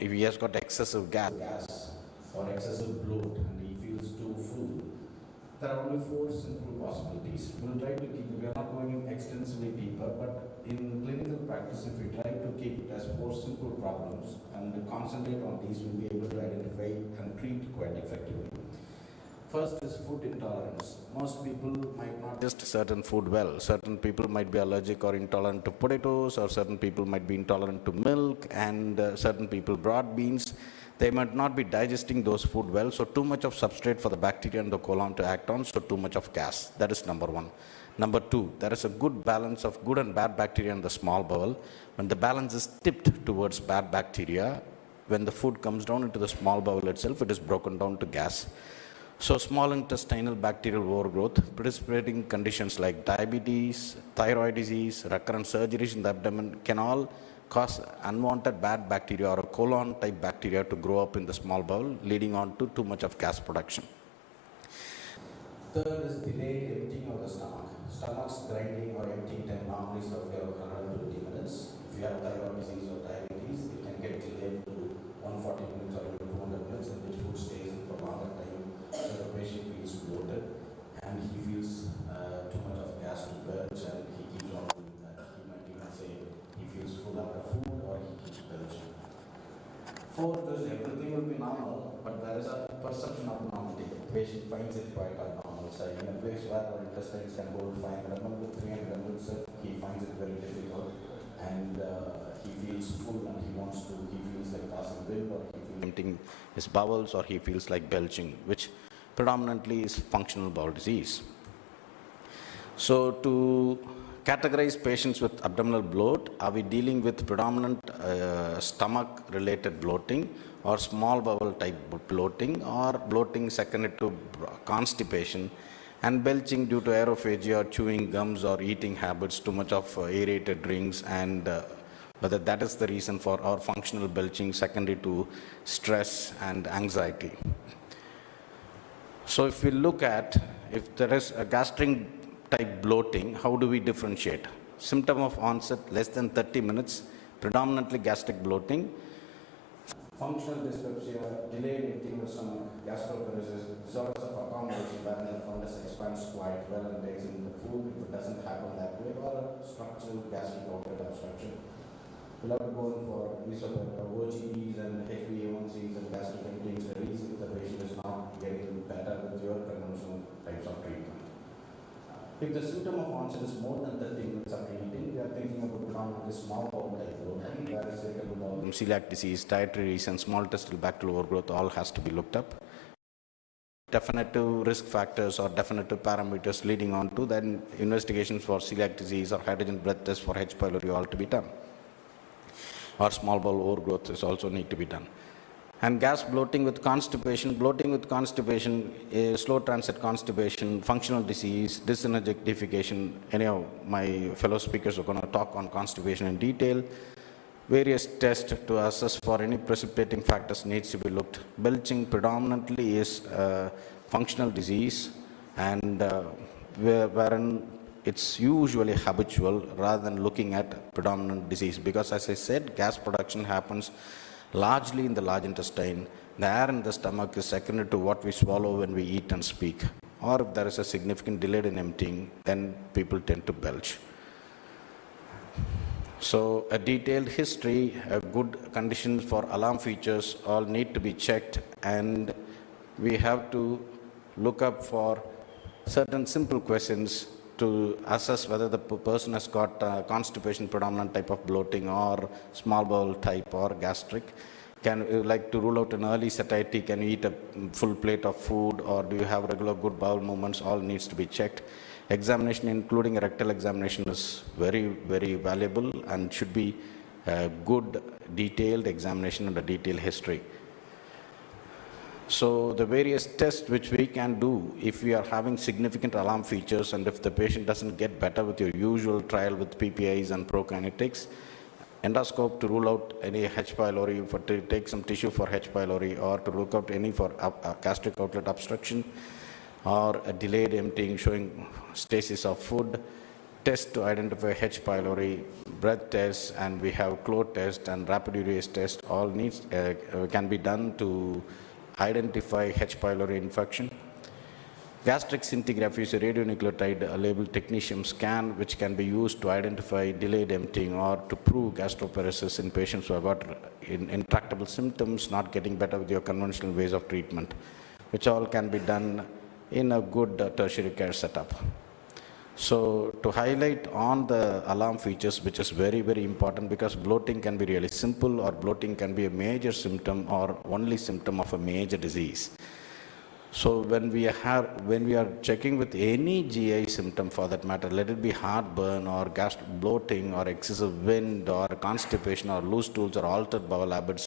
if he has got excessive gas or excessive bloat and he feels too full, there are only 4 simple possibilities. We'll try to keep, we are not going extensively deeper, but in clinical practice, if we try to keep it as 4 simple problems and concentrate on these, we'll be able to identify and treat quite effectively. First is food intolerance. Most people might not digest certain food well. Certain people might be allergic or intolerant to potatoes, or certain people might be intolerant to milk, and certain people broad beans. They might not be digesting those food well, so too much of substrate for the bacteria in the colon to act on, so too much of gas. That is number 1. Number 2, there is a good balance of good and bad bacteria in the small bowel. When the balance is tipped towards bad bacteria, when the food comes down into the small bowel itself, it is broken down to gas. So small intestinal bacterial overgrowth, precipitating conditions like diabetes, thyroid disease, recurrent surgeries in the abdomen can all cause unwanted bad bacteria or a colon type bacteria to grow up in the small bowel, leading on to too much of gas production. Third is delayed emptying of the stomach. Stomach's grinding or emptying time normally is of 120 minutes. If you have thyroid disease or diabetes, it can get delayed to 140 minutes or even 200 minutes, in which food stays in for longer time. So the patient feels bloated and he feels too much of gas to belch, and he keeps on doing that. He might even say he feels full after food, or he keeps belching. Fourth is everything will be normal, but there is a perception of normality. The patient finds it quite abnormal. So in a place where our intestines can hold 500 ml, 300 ml, he finds it very difficult, and he feels full and he feels like passing wind, or he feels emptying his bowels, or he feels like belching, which predominantly is functional bowel disease. So to categorize patients with abdominal bloat, are we dealing with predominant stomach related bloating, or small bowel type bloating, or bloating secondary to constipation, and belching due to aerophagia or chewing gums or eating habits, too much of aerated drinks, and whether that is the reason for our functional belching secondary to stress and anxiety. So if we look at, if there is a gastric type bloating, how do we differentiate? Symptom of onset less than 30 minutes, predominantly gastric bloating. Functional dyspepsia, delayed emptying of stomach, gastroparesis, disorders of accommodation wherein the fundus expands quite well and takes in the food if it doesn't happen that way, or a structural gastric outlet obstruction. We'll have to go in for OGEs and HbA1cs and gastric emptying studies if the patient is not getting better with your conventional types of treatment. If the symptom of onset is more than 30 minutes after eating, we are thinking about predominantly small bowel type bloating, where is irritable bowel, celiac disease, dietary reasons, small intestinal bacterial overgrowth, all has to be looked up. Definitive risk factors or definitive parameters leading on to then investigations for celiac disease or hydrogen breath test for H. pylori all to be done. Or small bowel overgrowth is also need to be done. And gas bloating with constipation, slow transit constipation, functional disease, dysenergic defecation. Anyhow, my fellow speakers are going to talk on constipation in detail. Various tests to assess for any precipitating factors needs to be looked. Belching predominantly is functional disease, and wherein it's usually habitual rather than looking at predominant disease, because as I said, gas production happens largely in the large intestine. The air in the stomach is secondary to what we swallow when we eat and speak. Or if there is a significant delay in emptying, then people tend to belch. So a detailed history, a good conditions for alarm features all need to be checked, and we have to look up for certain simple questions to assess whether the person has got constipation predominant type of bloating or small bowel type or gastric. Can you like to rule out an early satiety? Can you eat a full plate of food, or do you have regular good bowel movements? All needs to be checked. Examination, including a rectal examination, is very, very valuable and should be a good detailed examination and a detailed history. So the various tests which we can do if we are having significant alarm features, and if the patient doesn't get better with your usual trial with PPIs and prokinetics, endoscope to rule out any H. pylori, to take some tissue for H. pylori, or to look out any for gastric outlet obstruction, or a delayed emptying showing stasis of food, test to identify H. pylori, breath test, and we have flow test and rapid urease test. All needs can be done to identify H. pylori infection. Gastric scintigraphy is a radionucleotide labeled technetium scan, which can be used to identify delayed emptying or to prove gastroparesis in patients who have got intractable symptoms, not getting better with your conventional ways of treatment, which all can be done in a good tertiary care setup. So to highlight on the alarm features, which is very, very important, because bloating can be really simple, or bloating can be a major symptom or only symptom of a major disease. So when we are checking with any GI symptom for that matter, let it be heartburn or gastric bloating or excessive wind or constipation or loose stools or altered bowel habits,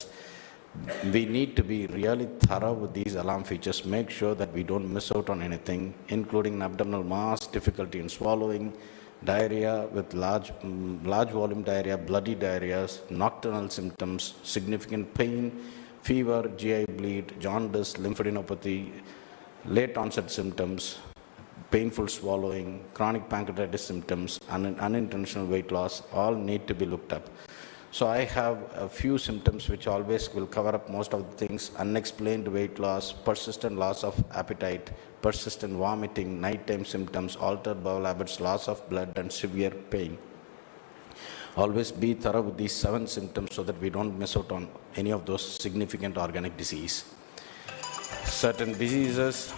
we need to be really thorough with these alarm features. Make sure that we don't miss out on anything, including abdominal mass, difficulty in swallowing, diarrhea with large volume diarrhea, bloody diarrheas, nocturnal symptoms, significant pain, fever, GI bleed, jaundice, lymphadenopathy, late onset symptoms, painful swallowing, chronic pancreatitis symptoms, and unintentional weight loss, all need to be looked up. So I have a few symptoms which always will cover up most of the things: unexplained weight loss, persistent loss of appetite, persistent vomiting, nighttime symptoms, altered bowel habits, loss of blood, and severe pain. Always be thorough with these 7 symptoms so that we don't miss out on any of those significant organic disease. Certain diseases,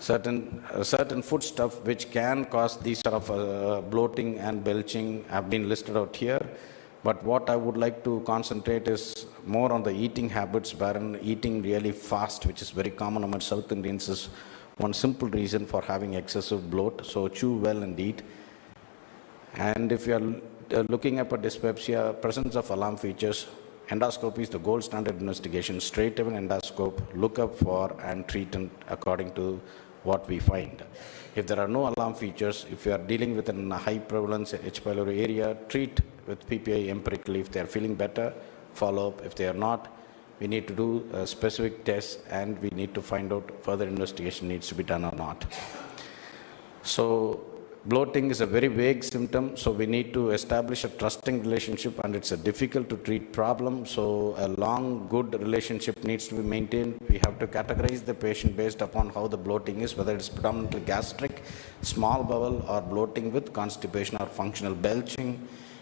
certain foodstuff which can cause these sort of bloating and belching have been listed out here. But what I would like to concentrate is more on the eating habits, wherein eating really fast, which is very common among South Indians, is one simple reason for having excessive bloat. So chew well and eat. And if you are looking up at dyspepsia, presence of alarm features, endoscopy is the gold standard investigation. Straight away endoscope, look up for and treat according to what we find. If there are no alarm features, if you are dealing with a high prevalence H. pylori area, treat with PPI empirically. If they are feeling better, follow up. If they are not, we need to do specific tests, and we need to find out further investigation needs to be done or not. So bloating is a very vague symptom, so we need to establish a trusting relationship, and it's a difficult to treat problem. So a long, good relationship needs to be maintained. We have to categorize the patient based upon how the bloating is, whether it's predominantly gastric, small bowel, or bloating with constipation or functional belching.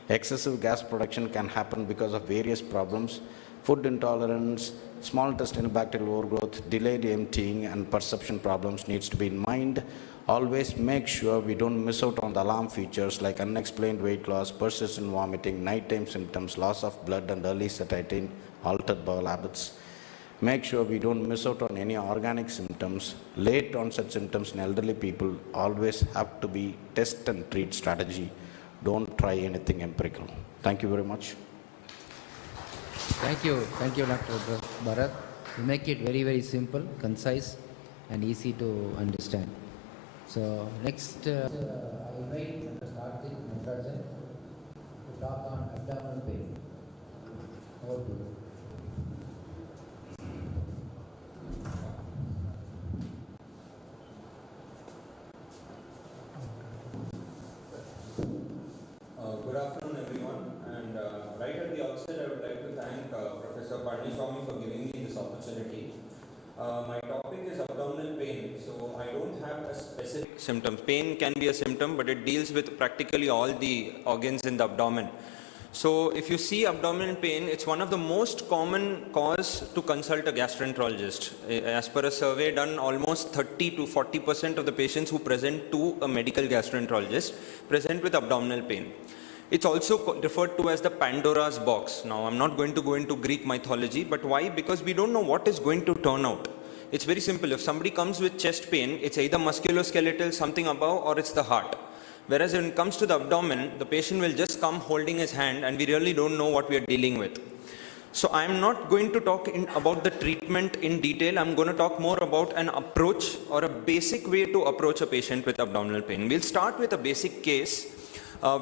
Excessive gas production can happen because of various problems. Food intolerance, small intestinal bacterial overgrowth, delayed emptying, and perception problems needs to be in mind. Always make sure we don't miss out on the alarm features like unexplained weight loss, persistent vomiting, nighttime symptoms, loss of blood, and early satiety, altered bowel habits. Make sure we don't miss out on any organic symptoms. Late onset symptoms in elderly people always have to be test and treat strategy. Don't try anything empirical. Thank you very much. Thank you, Dr. Bharat. You make it very, very simple, concise, and easy to understand. So next, I invite Dr. Sathy to talk on abdominal pain. Over to you. Good afternoon, everyone. And right at the outset, I would like to thank Professor Palniswamy for giving me this opportunity. My topic is abdominal pain, so I don't have a specific symptom. Pain can be a symptom, but it deals with practically all the organs in the abdomen. So if you see abdominal pain, it's one of the most common cause to consult a gastroenterologist. As per a survey done, almost 30 to 40% of the patients who present to a medical gastroenterologist present with abdominal pain. It's also referred to as the Pandora's box. Now, I'm not going to go into Greek mythology, but why? Because we don't know what is going to turn out. It's very simple. If somebody comes with chest pain, it's either musculoskeletal, something above, or it's the heart. Whereas when it comes to the abdomen, the patient will just come holding his hand, and we really don't know what we are dealing with. So I'm not going to talk about the treatment in detail. I'm going to talk more about an approach or a basic way to approach a patient with abdominal pain. We'll start with a basic case.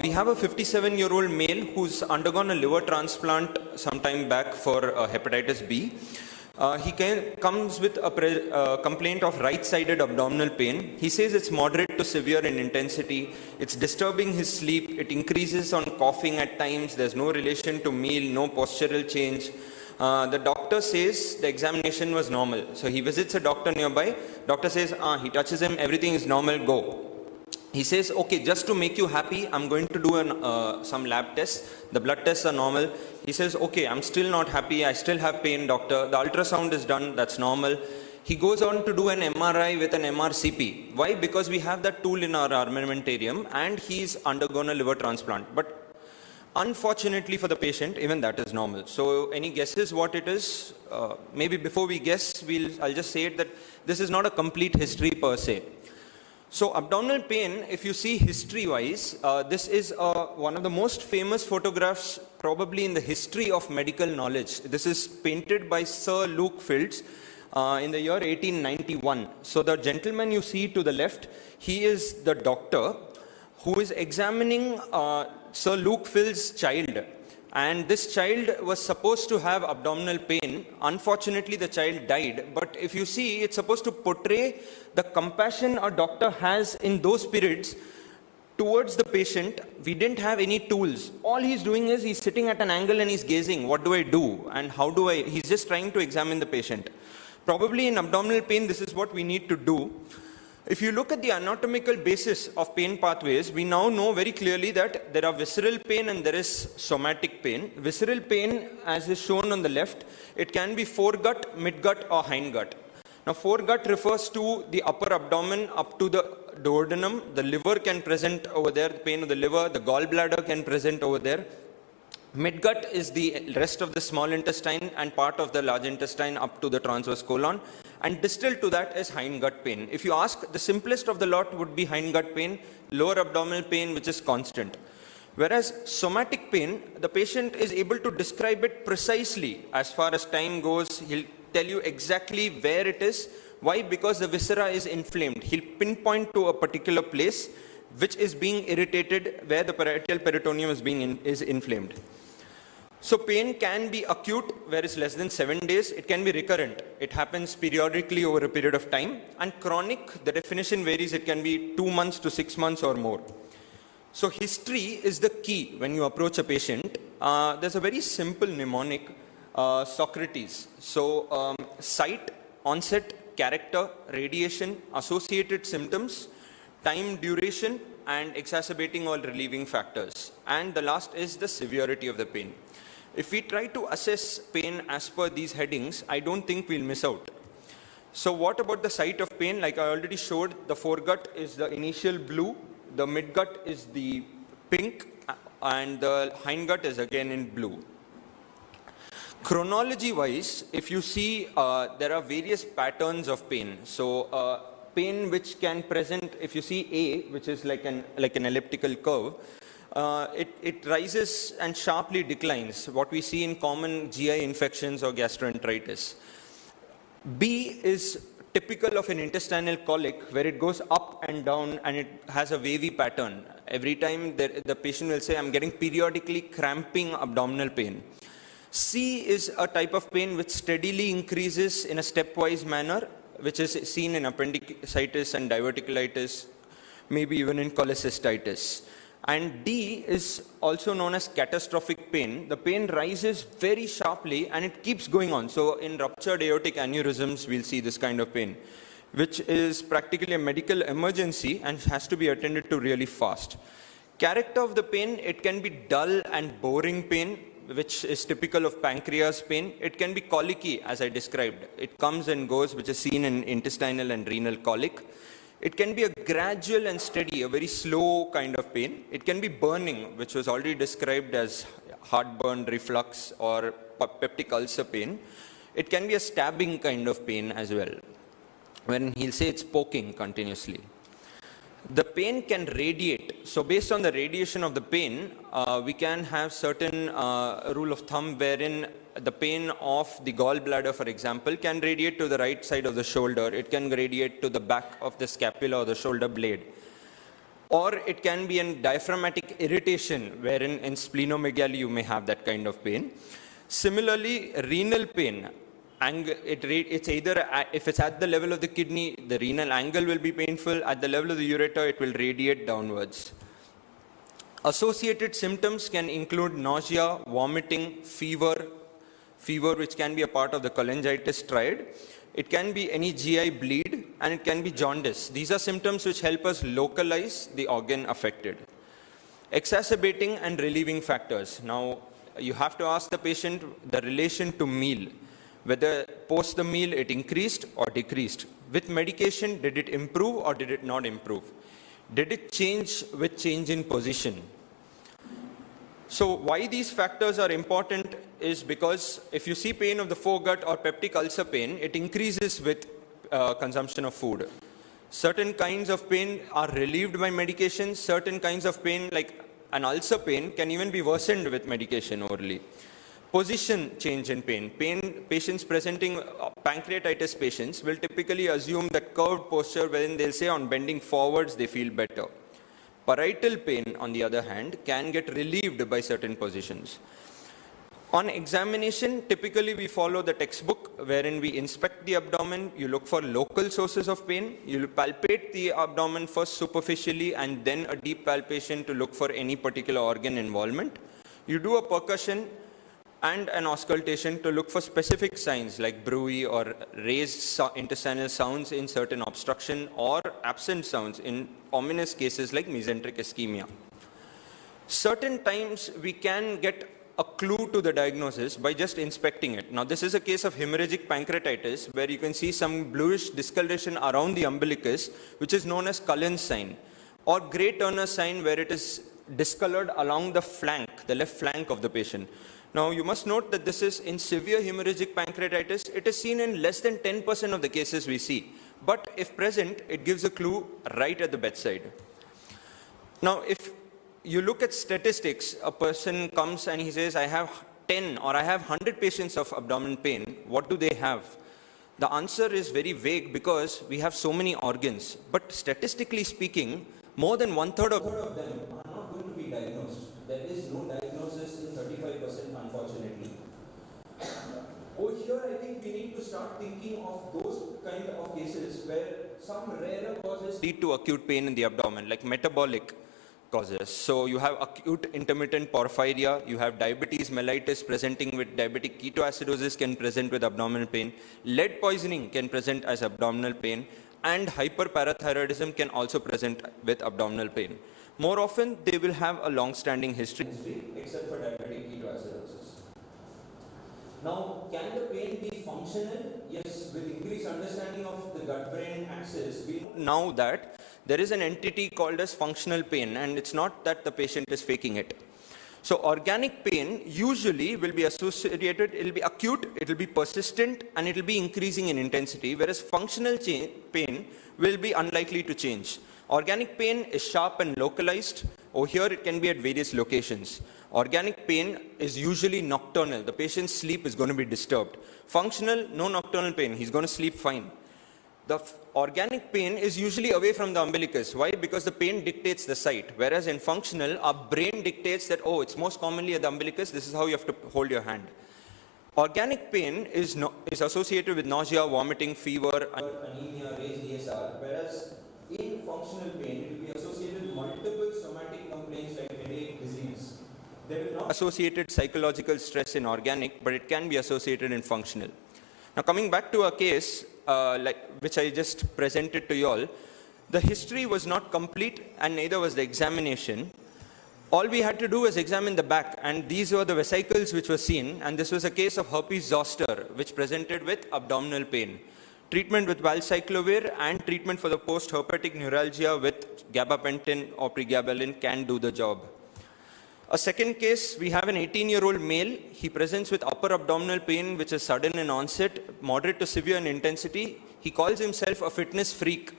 We have a 57-year-old male who's undergone a liver transplant sometime back for hepatitis B. He comes with a complaint of right-sided abdominal pain. He says it's moderate to severe in intensity. It's disturbing his sleep. It increases on coughing at times. There's no relation to meal, no postural change. The doctor says the examination was normal. So he visits a doctor nearby. Doctor says, he touches him, everything is normal, go. He says, okay, just to make you happy, I'm going to do some lab tests. The blood tests are normal. He says, okay, I'm still not happy. I still have pain, doctor. The ultrasound is done. That's normal. He goes on to do an MRI with an MRCP. Why? Because we have that tool in our armamentarium, and he's undergone a liver transplant. But unfortunately for the patient, even that is normal. So any guesses what it is? Maybe before we guess, I'll just say it that this is not a complete history per se. So abdominal pain, if you see history-wise, this is one of the most famous photographs probably in the history of medical knowledge. This is painted by Sir Luke Fildes in the year 1891. So the gentleman you see to the left, he is the doctor who is examining Sir Luke Fildes' child. And this child was supposed to have abdominal pain. Unfortunately, the child died. But if you see, it's supposed to portray the compassion a doctor has in those periods towards the patient. We didn't have any tools. All he's doing is he's sitting at an angle and he's gazing. What do I do? And how do I? He's just trying to examine the patient. Probably in abdominal pain, this is what we need to do. If you look at the anatomical basis of pain pathways, we now know very clearly that there are visceral pain and there is somatic pain. Visceral pain, as is shown on the left, it can be foregut, midgut, or hindgut. Now, foregut refers to the upper abdomen up to the duodenum. The liver can present over there, the pain of the liver. The gallbladder can present over there. Midgut is the rest of the small intestine and part of the large intestine up to the transverse colon. And distal to that is hindgut pain. If you ask, the simplest of the lot would be hindgut pain, lower abdominal pain, which is constant. Whereas somatic pain, the patient is able to describe it precisely. As far as time goes, he'll tell you exactly where it is. Why? Because the viscera is inflamed. He'll pinpoint to a particular place which is being irritated, where the parietal peritoneum is inflamed. So pain can be acute, where it's less than 7 days. It can be recurrent. It happens periodically over a period of time. And chronic, the definition varies. It can be 2 months to 6 months or more. So history is the key when you approach a patient. There's a very simple mnemonic, Socrates. So site, onset, character, radiation, associated symptoms, time duration, and exacerbating or relieving factors. And the last is the severity of the pain. If we try to assess pain as per these headings, I don't think we'll miss out. So what about the site of pain? Like I already showed, the foregut is the initial blue, the midgut is the pink, and the hindgut is again in blue. Chronology wise, if you see, there are various patterns of pain. So pain which can present, if you see A, which is like an elliptical curve, it rises and sharply declines, what we see in common GI infections or gastroenteritis. B is typical of an intestinal colic, where it goes up and down and it has a wavy pattern. Every time the patient will say, I'm getting periodically cramping abdominal pain. C is a type of pain which steadily increases in a stepwise manner, which is seen in appendicitis and diverticulitis, maybe even in cholecystitis. And D is also known as catastrophic pain. The pain rises very sharply and it keeps going on. So in ruptured aortic aneurysms, we'll see this kind of pain, which is practically a medical emergency and has to be attended to really fast. Character of the pain, it can be dull and boring pain, which is typical of pancreas pain. It can be colicky, as I described. It comes and goes, which is seen in intestinal and renal colic. It can be a gradual and steady, a very slow kind of pain. It can be burning, which was already described as heartburn, reflux, or peptic ulcer pain. It can be a stabbing kind of pain as well, when he'll say it's poking continuously. The pain can radiate. So based on the radiation of the pain, we can have certain rule of thumb wherein the pain of the gallbladder, for example, can radiate to the right side of the shoulder. It can radiate to the back of the scapula or the shoulder blade. Or it can be a diaphragmatic irritation, wherein in splenomegaly you may have that kind of pain. Similarly, renal pain. It's either, if it's at the level of the kidney, the renal angle will be painful. At the level of the ureter, it will radiate downwards. Associated symptoms can include nausea, vomiting, fever which can be a part of the cholangitis triad. It can be any GI bleed, and it can be jaundice. These are symptoms which help us localize the organ affected. Exacerbating and relieving factors. Now, you have to ask the patient the relation to meal. Whether post the meal it increased or decreased. With medication, did it improve or did it not improve? Did it change with change in position? So why these factors are important is because if you see pain of the foregut or peptic ulcer pain, it increases with consumption of food. Certain kinds of pain are relieved by medication. Certain kinds of pain, like an ulcer pain, can even be worsened with medication orally. Position change in pain. Patients presenting pancreatitis patients will typically assume that curved posture wherein they'll say on bending forwards they feel better. Parietal pain, on the other hand, can get relieved by certain positions. On examination, typically we follow the textbook wherein we inspect the abdomen, you look for local sources of pain, you palpate the abdomen first superficially and then a deep palpation to look for any particular organ involvement. You do a percussion and an auscultation to look for specific signs like bruit or raised intestinal sounds in certain obstruction or absent sounds in ominous cases like mesenteric ischemia. Certain times we can get a clue to the diagnosis by just inspecting it. Now this is a case of hemorrhagic pancreatitis where you can see some bluish discoloration around the umbilicus, which is known as Cullen's sign, or Gray Turner sign where it is discolored along the flank, the left flank of the patient. Now, you must note that this is in severe hemorrhagic pancreatitis. It is seen in less than 10% of the cases we see. But if present, it gives a clue right at the bedside. Now, if you look at statistics, a person comes and he says, I have 10 or I have 100 patients of abdominal pain. What do they have? The answer is very vague because we have so many organs. But statistically speaking, more than one-third of them are not going to be diagnosed. There is no diagnosis in 35%, unfortunately. where some rarer causes lead to acute pain in the abdomen, like metabolic causes. So you have acute intermittent porphyria, you have diabetes mellitus presenting with diabetic ketoacidosis can present with abdominal pain, lead poisoning can present as abdominal pain, and hyperparathyroidism can also present with abdominal pain. More often, they will have a long-standing history, except for diabetic ketoacidosis. Now, can the pain be functional? Yes, with increased understanding of the gut-brain axis, we know now that there is an entity called as functional pain, and it's not that the patient is faking it. So organic pain usually will be associated, it will be acute, it will be persistent, and it will be increasing in intensity, whereas functional pain will be unlikely to change. Organic pain is sharp and localized, or here it can be at various locations. Organic pain is usually nocturnal. The patient's sleep is going to be disturbed. Functional, no nocturnal pain. He's going to sleep fine. The organic pain is usually away from the umbilicus. Why? Because the pain dictates the site. Whereas in functional, our brain dictates that, oh, it's most commonly at the umbilicus. This is how you have to hold your hand. Organic pain is associated with nausea, vomiting, fever, anemia, raised ESR. Whereas in functional pain, it will be associated with multiple somatic complaints like headache, dizziness. They will not associated psychological stress in organic, but it can be associated in functional. Now coming back to a case which I just presented to you all, the history was not complete and neither was the examination. All we had to do was examine the back, and these were the vesicles which were seen, and this was a case of herpes zoster which presented with abdominal pain. Treatment with valcyclovir and treatment for the post-herpetic neuralgia with gabapentin or pregabalin can do the job. A second case, we have an 18-year-old male. He presents with upper abdominal pain, which is sudden in onset, moderate to severe in intensity. He calls himself a fitness freak.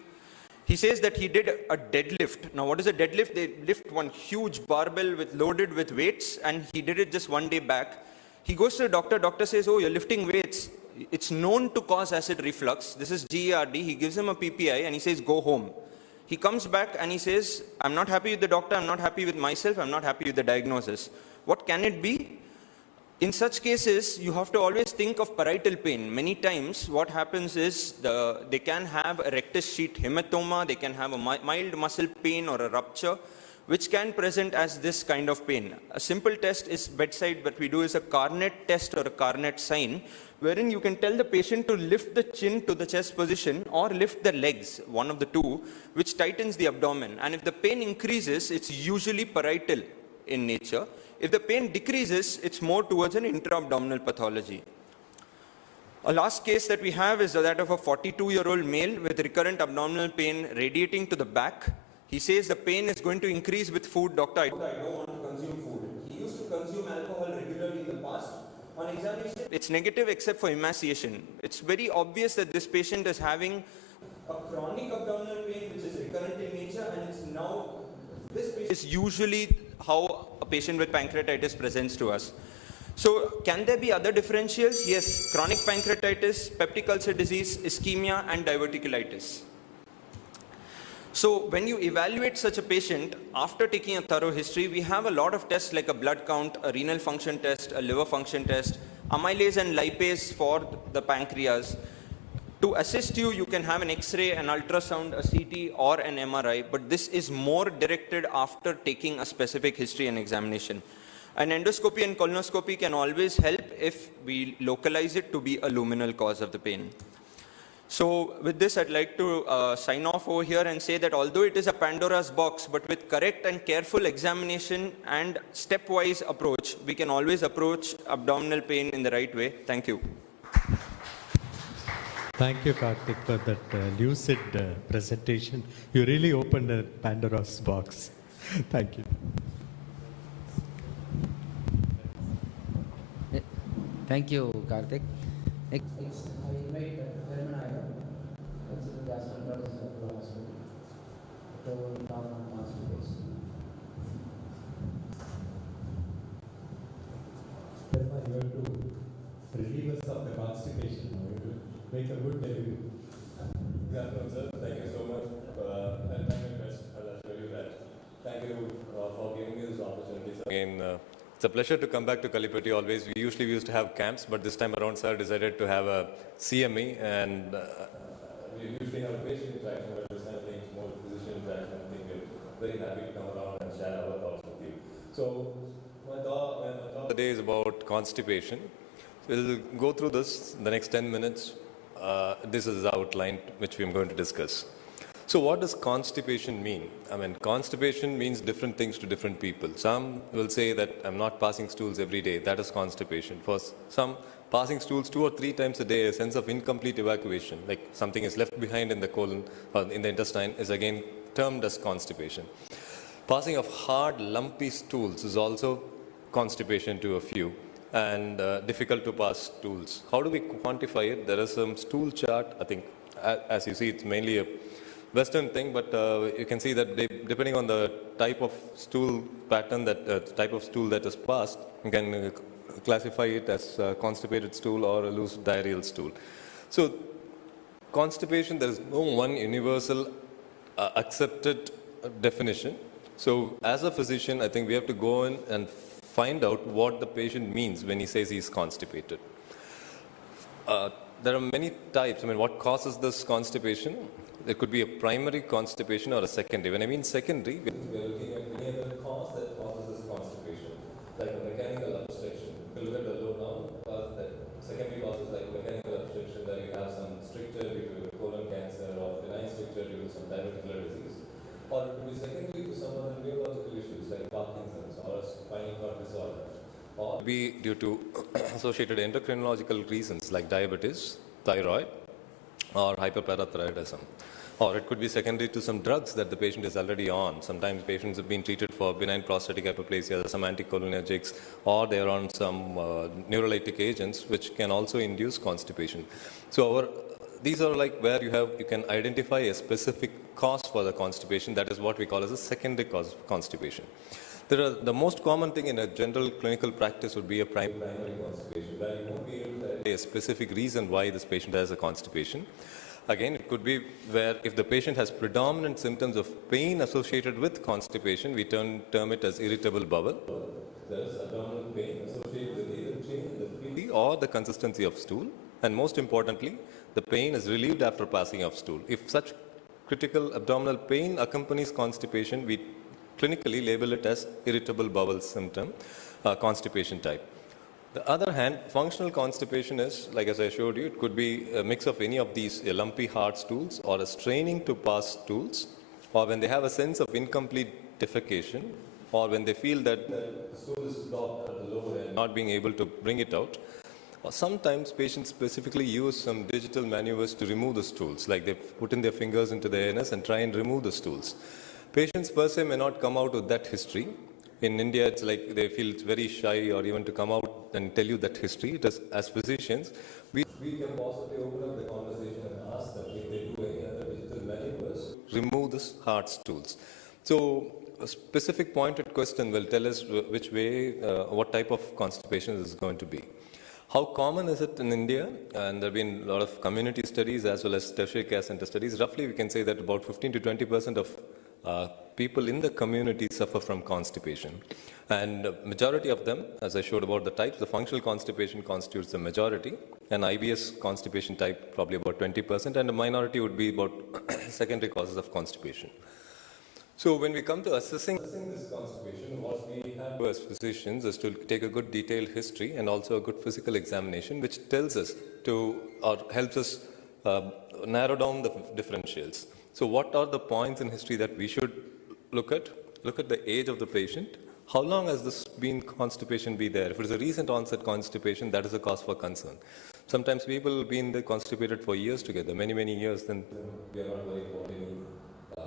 He says that he did a deadlift. Now, what is a deadlift? They lift one huge barbell loaded with weights, and he did it just one day back. He goes to the doctor. Doctor says, oh, you're lifting weights. It's known to cause acid reflux. This is GERD. He gives him a PPI, and he says, go home. He comes back and he says, I'm not happy with the doctor, I'm not happy with myself, I'm not happy with the diagnosis. What can it be? In such cases, you have to always think of parietal pain. Many times, what happens is they can have a rectus sheath hematoma, they can have a mild muscle pain or a rupture, which can present as this kind of pain. A simple test is bedside, what we do is a Carnet test or a Carnet sign, wherein you can tell the patient to lift the chin to the chest position or lift the legs, one of the two, which tightens the abdomen. And if the pain increases, it's usually parietal in nature. If the pain decreases, it's more towards an intra-abdominal pathology. A last case that we have is that of a 42-year-old male with recurrent abdominal pain radiating to the back. He says the pain is going to increase with food. Doctor, I don't want to consume food. He used to consume alcohol regularly in the past. On examination, it's negative except for emaciation. It's very obvious that this patient is having a chronic abdominal pain which is recurrent in nature, and it's now, this patient is usually how a patient with pancreatitis presents to us. So can there be other differentials? Yes, chronic pancreatitis, peptic ulcer disease, ischemia, and diverticulitis. So when you evaluate such a patient, after taking a thorough history, we have a lot of tests like a blood count, a renal function test, a liver function test, amylase and lipase for the pancreas. To assist you, you can have an X-ray, an ultrasound, a CT, or an MRI, but this is more directed after taking a specific history and examination. An endoscopy and colonoscopy can always help if we localize it to be a luminal cause of the pain. So with this, I'd like to sign off over here and say that although it is a Pandora's box, but with correct and careful examination and stepwise approach, we can always approach abdominal pain in the right way. Thank you. Thank you, Karthik, for that lucid presentation. You really opened a Pandora's box. Thank you. Thank you, Karthik. Next, I invite Dharmanaya, Principal Gastroenterologist at the hospital, to talk on constipation. Therefore, you have to relieve us of the constipation. You have to make a good delivery. Good afternoon, sir. Thank you so much. I'll try my best. I'll assure you that. Thank you for giving me this opportunity, sir. Again, it's a pleasure to come back to Kallippatti always. We used to have camps, but this time around, sir decided to have a CME, and we usually getting our patient interaction, but this kind of thing, more physician interaction. I think we're very happy to come around and share our thoughts with you. So, my thought the day is about constipation. So we'll go through this in the next 10 minutes. This is the outline which we are going to discuss. So what does constipation mean? I mean, constipation means different things to different people. Some will say that I'm not passing stools every day. That is constipation. For some, passing stools 2 or 3 times a day, a sense of incomplete evacuation, like something is left behind in the colon or in the intestine, is again termed as constipation. Passing of hard, lumpy stools is also constipation to a few, and difficult to pass stools. How do we quantify it? There is some stool chart. I think, as you see, it's mainly a Western thing, but you can see that depending on the type of stool pattern, that type of stool that is passed, you can classify it as a constipated stool or a loose diarrheal stool. So constipation, there is no one universal accepted definition. So as a physician, I think we have to go in and find out what the patient means when he says he's constipated. There are many types. I mean, what causes this constipation? There could be a primary constipation or a secondary. When I mean secondary, we are looking at any other cause that causes this constipation, like a mechanical obstruction. If you look at the low down, that secondary causes like mechanical obstruction, that you have some stricture due to colon cancer or benign stricture due to some diverticular disease. Or it could be secondary to some other neurological issues like Parkinson's or a spinal cord disorder. Or be due to associated endocrinological reasons like diabetes, thyroid, or hyperparathyroidism. Or it could be secondary to some drugs that the patient is already on. Sometimes patients have been treated for benign prostatic hyperplasia, some anticholinergics, or they are on some neurolytic agents which can also induce constipation. So these are like where you can identify a specific cause for the constipation. That is what we call as a secondary cause of constipation. The most common thing in a general clinical practice would be a primary constipation, where you won't be able to say a specific reason why this patient has a constipation. Again, it could be where if the patient has predominant symptoms of pain associated with constipation, we term it as irritable bowel. There is abdominal pain associated with either change in the frequency or the consistency of stool. And most importantly, the pain is relieved after passing of stool. If such critical abdominal pain accompanies constipation, we clinically label it as irritable bowel symptom, constipation type. The other hand, functional constipation is, like as I showed you, it could be a mix of any of these lumpy hard stools or a straining to pass stools, or when they have a sense of incomplete defecation, or when they feel that the stool is blocked at the lower end, not being able to bring it out. Or sometimes patients specifically use some digital maneuvers to remove the stools, like they put in their fingers into the anus and try and remove the stools. Patients per se may not come out with that history. In India, it's like they feel it's very shy or even to come out and tell you that history. It is, as physicians, we can possibly open up the conversation and ask them if they do any other digital maneuvers, remove this hard stools. So a specific pointed question will tell us which way, what type of constipation is going to be. How common is it in India? And there have been a lot of community studies as well as tertiary care center studies. Roughly, we can say that about 15 to 20% of people in the community suffer from constipation. And majority of them, as I showed about the types, the functional constipation constitutes the majority, and IBS constipation type probably about 20%, and a minority would be about secondary causes of constipation. So when we come to assessing this constipation, what we have to as physicians is to take a good detailed history and also a good physical examination, which tells us or helps us narrow down the differentials. So what are the points in history that we should look at? Look at the age of the patient. How long has this constipation be there? If it is a recent onset constipation, that is a cause for concern. Sometimes people have been constipated for years together, many, many years, then we are not worried about any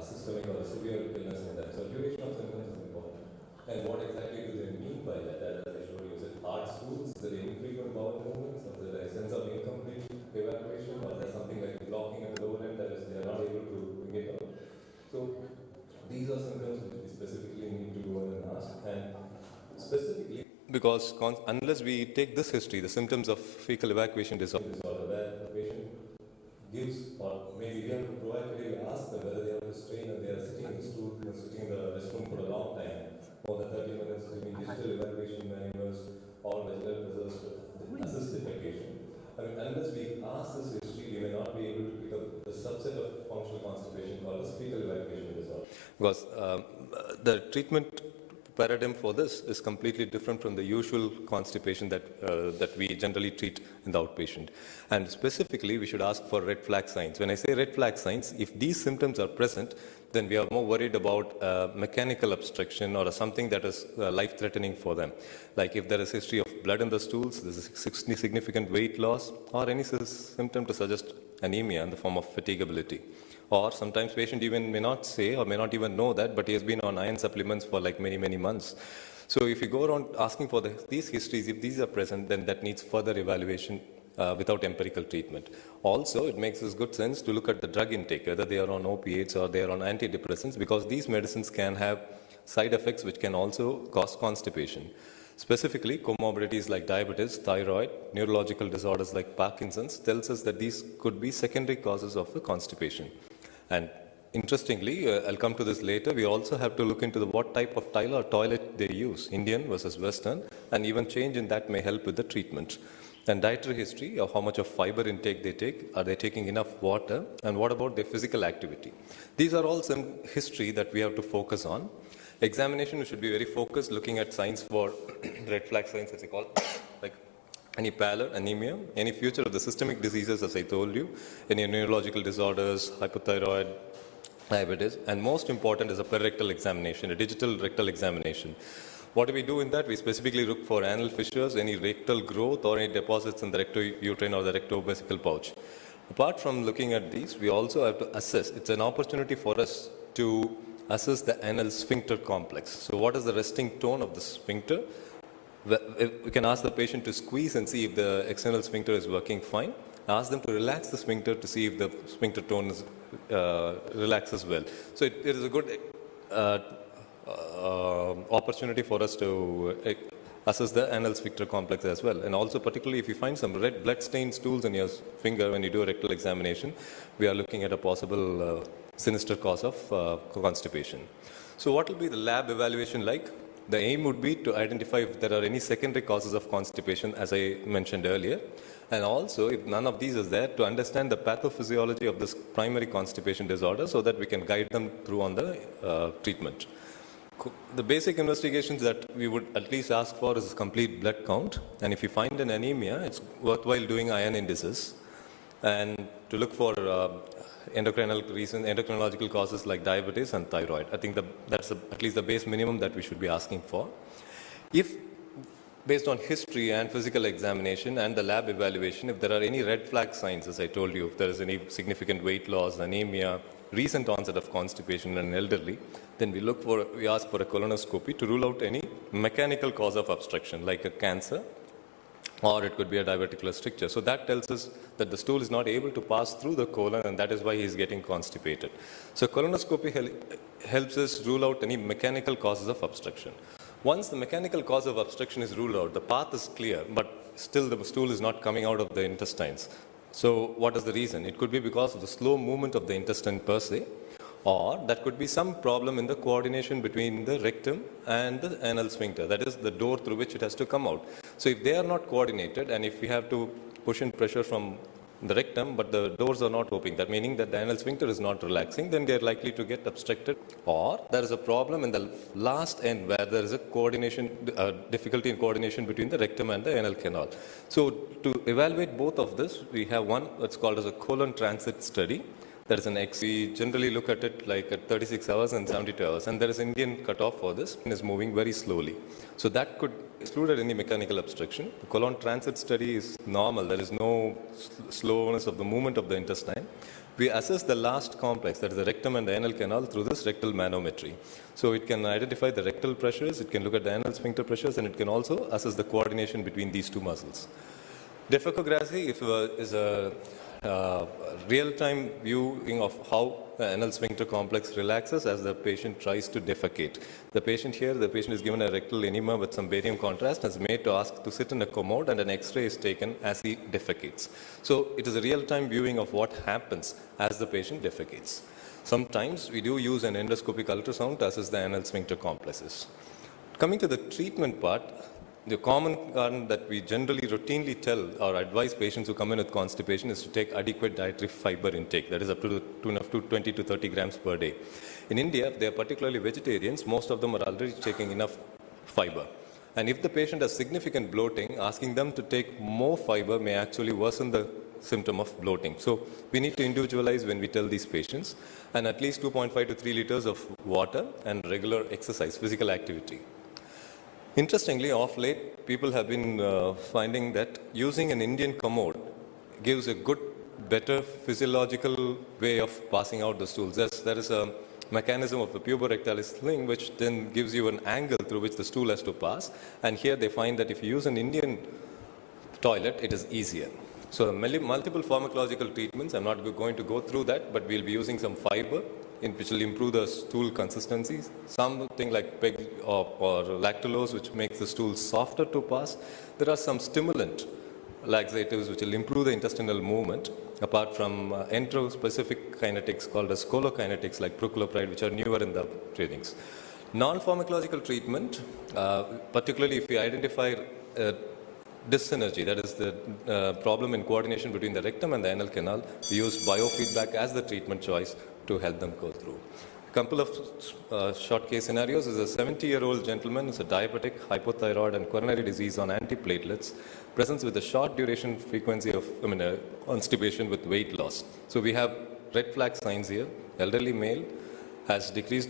systemic or severe illness in that. So duration of symptoms is important. And what exactly do they mean by that? As I showed you, is it hard stools? Is it infrequent bowel movements? Or is it a sense of incomplete evacuation? Or is there something like blocking at the lower end that is they are not able to bring it out? So these are symptoms which we specifically need to go in and ask. And specifically, because unless we take this history, the symptoms of fecal evacuation disorder, where the patient gives, or maybe we have to proactively ask them whether they have to strain and they are sitting in the stool, sitting in the restroom for a long time, more than 30 minutes, doing digital evacuation maneuvers or vaginal assist defecation. I mean, unless we ask this history, we may not be able to pick up the subset of because the treatment paradigm for this is completely different from the usual constipation that we generally treat in the outpatient. And specifically, we should ask for red flag signs. When I say red flag signs, if these symptoms are present, then we are more worried about mechanical obstruction or something that is life-threatening for them. Like if there is history of blood in the stools, there's a significant weight loss, or any symptom to suggest anemia in the form of fatigability. Or sometimes patient even may not say or may not even know that, but he has been on iron supplements for like many, many months. So if you go around asking for these histories, if these are present, then that needs further evaluation without empirical treatment. Also, it makes good sense to look at the drug intake, whether they are on opiates or they are on antidepressants, because these medicines can have side effects which can also cause constipation. Specifically, comorbidities like diabetes, thyroid, neurological disorders like Parkinson's tells us that these could be secondary causes of the constipation. And interestingly, I'll come to this later, we also have to look into what type of tile or toilet they use, Indian versus Western, and even change in that may help with the treatment. And dietary history of how much of fiber intake they take, are they taking enough water, and what about their physical activity. These are all some history that we have to focus on. Examination, we should be very focused, looking at signs for red flag signs, as they call, like any pallor, anemia, any future of the systemic diseases, as I told you, any neurological disorders, hypothyroid, diabetes, and most important is a perectal examination, a digital rectal examination. What do we do in that? We specifically look for anal fissures, any rectal growth, or any deposits in the rectouterine or the rectovesical pouch. Apart from looking at these, we also have to assess. It's an opportunity for us to assess the anal sphincter complex. So what is the resting tone of the sphincter? We can ask the patient to squeeze and see if the external sphincter is working fine. Ask them to relax the sphincter to see if the sphincter tone is relaxes well. So it is a good opportunity for us to assess the anal sphincter complex as well. And also particularly if you find some red blood-stained stools in your finger when you do a rectal examination, we are looking at a possible sinister cause of constipation. So what will be the lab evaluation like? The aim would be to identify if there are any secondary causes of constipation, as I mentioned earlier. And also, if none of these is there, to understand the pathophysiology of this primary constipation disorder so that we can guide them through on the treatment. The basic investigations that we would at least ask for is complete blood count. And if you find an anemia, it's worthwhile doing iron indices. And to look for endocrinological causes like diabetes and thyroid. I think that's at least the base minimum that we should be asking for. If, based on history and physical examination and the lab evaluation, if there are any red flag signs, as I told you, if there is any significant weight loss, anemia, recent onset of constipation in an elderly, then we ask for a colonoscopy to rule out any mechanical cause of obstruction, like a cancer, or it could be a diverticular stricture. So that tells us that the stool is not able to pass through the colon, and that is why he is getting constipated. So colonoscopy helps us rule out any mechanical causes of obstruction. Once the mechanical cause of obstruction is ruled out, the path is clear, but still the stool is not coming out of the intestines. So what is the reason? It could be because of the slow movement of the intestine per se, or that could be some problem in the coordination between the rectum and the anal sphincter, that is the door through which it has to come out. So if they are not coordinated, and if we have to push in pressure from the rectum, but the doors are not opening, that meaning that the anal sphincter is not relaxing, then they are likely to get obstructed. Or there is a problem in the last end where there is a coordination, difficulty in coordination between the rectum and the anal canal. So to evaluate both of this, we have one that's called as a colon transit study. There is an X. We generally look at it like at 36 hours and 72 hours. And there is an Indian cutoff for this, and is moving very slowly. So that could exclude any mechanical obstruction. The colon transit study is normal. There is no slowness of the movement of the intestine. We assess the last complex, that is the rectum and the anal canal, through this rectal manometry. So it can identify the rectal pressures, it can look at the anal sphincter pressures, and it can also assess the coordination between these two muscles. Defecography is a real-time viewing of how the anal sphincter complex relaxes as the patient tries to defecate. The patient is given a rectal enema with some barium contrast and is made to ask to sit in a commode, and an X-ray is taken as he defecates. So it is a real-time viewing of what happens as the patient defecates. Sometimes we do use an endoscopic ultrasound to assess the anal sphincter complexes. Coming to the treatment part, the common one that we generally routinely tell or advise patients who come in with constipation is to take adequate dietary fiber intake, that is up to 20 to 30 grams per day. In India, if they are particularly vegetarians, most of them are already taking enough fiber. And if the patient has significant bloating, asking them to take more fiber may actually worsen the symptom of bloating. So we need to individualize when we tell these patients, and at least 2.5 to 3 liters of water and regular exercise, physical activity. Interestingly, of late, people have been finding that using an Indian commode gives a good, better physiological way of passing out the stools. There is a mechanism of the puborectalis sling which then gives you an angle through which the stool has to pass. And here they find that if you use an Indian toilet, it is easier. So multiple pharmacological treatments, I'm not going to go through that, but we'll be using some fiber which will improve the stool consistency. Something like PEG or lactulose, which makes the stool softer to pass. There are some stimulant laxatives which will improve the intestinal movement, apart from entero-specific kinetics called as cholokinetics like prochloropride, which are newer in the trainings. Non-pharmacological treatment, particularly if we identify dyssynergy, that is the problem in coordination between the rectum and the anal canal, we use biofeedback as the treatment choice to help them go through. A couple of short case scenarios is a 70-year-old gentleman who's a diabetic, hypothyroid and coronary disease on antiplatelets, presents with a short duration frequency of constipation with weight loss. So we have red flag signs here. Elderly male, has decreased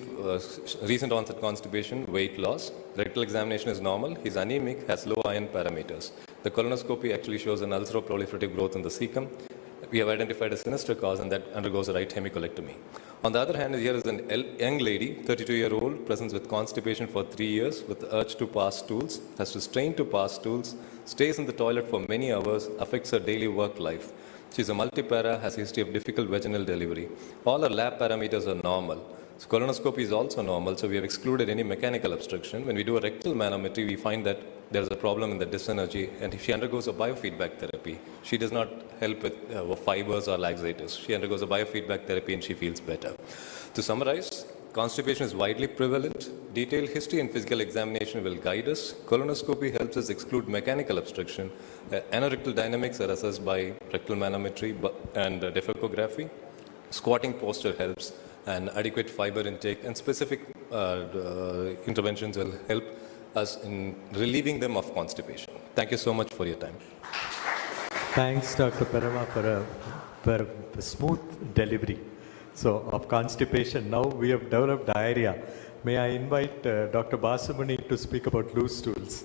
recent onset constipation, weight loss. Rectal examination is normal. He's anemic, has low iron parameters. The colonoscopy actually shows an ulceroproliferative growth in the cecum. We have identified a sinister cause, and that undergoes a right hemicolectomy. On the other hand, here is a young lady, 32-year-old, presents with constipation for 3 years with the urge to pass stools, has to strain to pass stools, stays in the toilet for many hours, affects her daily work life. She's a multipara, has a history of difficult vaginal delivery. All her lab parameters are normal. So colonoscopy is also normal, so we have excluded any mechanical obstruction. When we do a rectal manometry, we find that there's a problem in the dyssynergy, and if she undergoes a biofeedback therapy, she does not help with fibers or laxatives. She undergoes a biofeedback therapy and she feels better. To summarize, constipation is widely prevalent. Detailed history and physical examination will guide us. Colonoscopy helps us exclude mechanical obstruction. Anorectal dynamics are assessed by rectal manometry and defecography. Squatting posture helps, and adequate fiber intake and specific interventions will help us in relieving them of constipation. Thank you so much for your time. Thanks, Dr. Parama, for a smooth delivery. So, of constipation, now we have developed diarrhea. May I invite Dr. Basamani to speak about loose stools?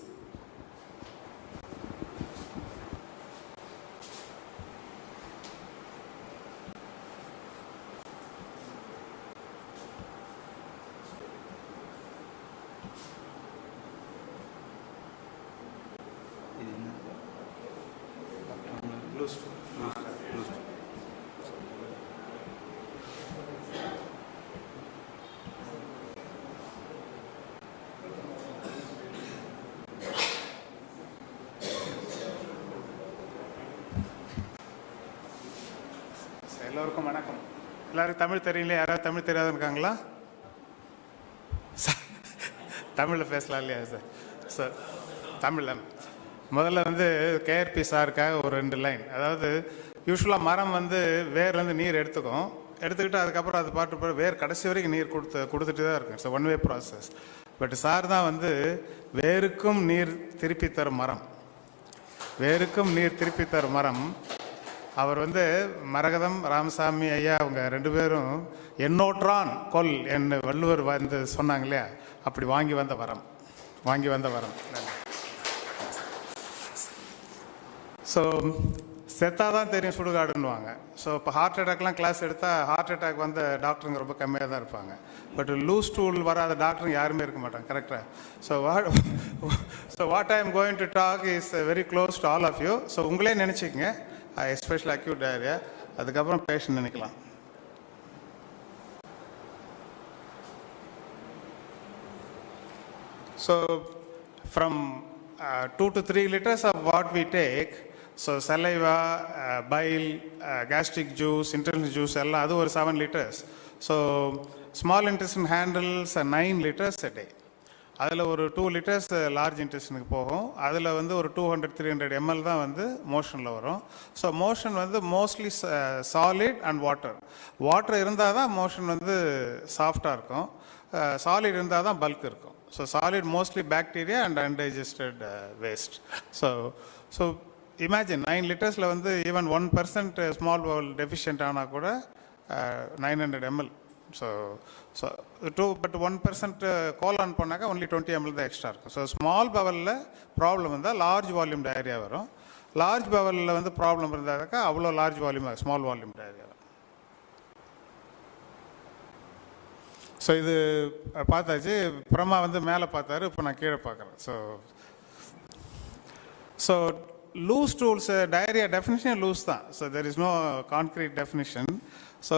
எல்லோருக்கும் வணக்கம். எல்லாருக்கும் தமிழ் தெரியல, யாராவது தமிழ் தெரியாத இருக்காங்களா? தமிழில் பேசலாம் இல்லையா சார்? சார் தமிழில் முதல்ல கேஆர்பி சாருக்காக ஒரு 2 லைன். அதாவது யூஸ்வலாக மரம் வேர்லேருந்து நீர் எடுத்துக்கிட்டு அதுக்கப்புறம் அது பாட்டு வேர் கடைசி வரைக்கும் நீர் கொடுத்துட்டு தான் இருக்கும். So 1 way process. But sir தான் வேருக்கும் நீர் திருப்பி தரும் மரம், வேருக்கும் நீர் திருப்பி தரும் மரம். அவர் மரகதம் ராமசாமி ஐயா அவங்க 2 பேரும் எண்ணோற்றான் கொல் என்று வள்ளுவர் சொன்னாங்க இல்லையா, அப்படி வாங்கி வந்த வரம். ஸோ செத்தாக தான் தெரியும் சுடுகாடுன்னுவாங்க. ஸோ இப்போ ஹார்ட் அட்டாக்லாம் கிளாஸ் எடுத்தால் ஹார்ட் அட்டாக் டாக்டருங்க ரொம்ப கம்மியாக தான் இருப்பாங்க. பட் லூஸ் ஸ்டூல் வராத டாக்டருங்க யாருமே இருக்க மாட்டாங்க. கரெக்டாக? So what I am going to talk is very close to all of you. So உங்களே நினச்சிக்கங்க, எஸ்பெஷலி அக்யூட் டயரியா, அதுக்கப்புறம் பேஷண்ட் நினைக்கலாம். So from 2 to 3 liters of what we take, so saliva, bile, gastric juice, intestinal juice, அது ஒரு 7 liters. So small intestine handles 9 liters a day. அதில் ஒரு 2 liters large இன்டெஸ்டினுக்கு போகும். அதில் வந்து ஒரு 200-300 ml தான் வந்து மோஷனில் வரும். ஸோ மோஷன் வந்து மோஸ்ட்லி சாலிட் அண்ட் வாட்டர் இருந்தால் தான் மோஷன் வந்து சாஃப்டாக இருக்கும். சாலிட் இருந்தால் தான் பல்க் இருக்கும். So solid mostly bacteria and undigested waste. So imagine 9 liters வந்து ஈவன் 1% ஸ்மால் பவுல் டெஃபிஷியன்ட் ஆனால் கூட 900 ml. பட் 1% கோலான் பண்ணாக்கா ஒன்லி 20 ml தான் எக்ஸ்ட்ரா இருக்கும். ஸோ ஸ்மால் பவலில் ப்ராப்ளம் இருந்தால் லார்ஜ் வால்யூம் டயரியா வரும். லார்ஜ் பவலில் வந்து ப்ராப்ளம் இருந்தாக்கா அவ்வளோ large volume small volume diarrhoea வரும். ஸோ இது பார்த்தாச்சு. பிரமா வந்து மேலே பார்த்தாரு, இப்போ நான் கீழே பார்க்குறேன். So loose stools, diarrhea definition loose தான். So there is no concrete definition. So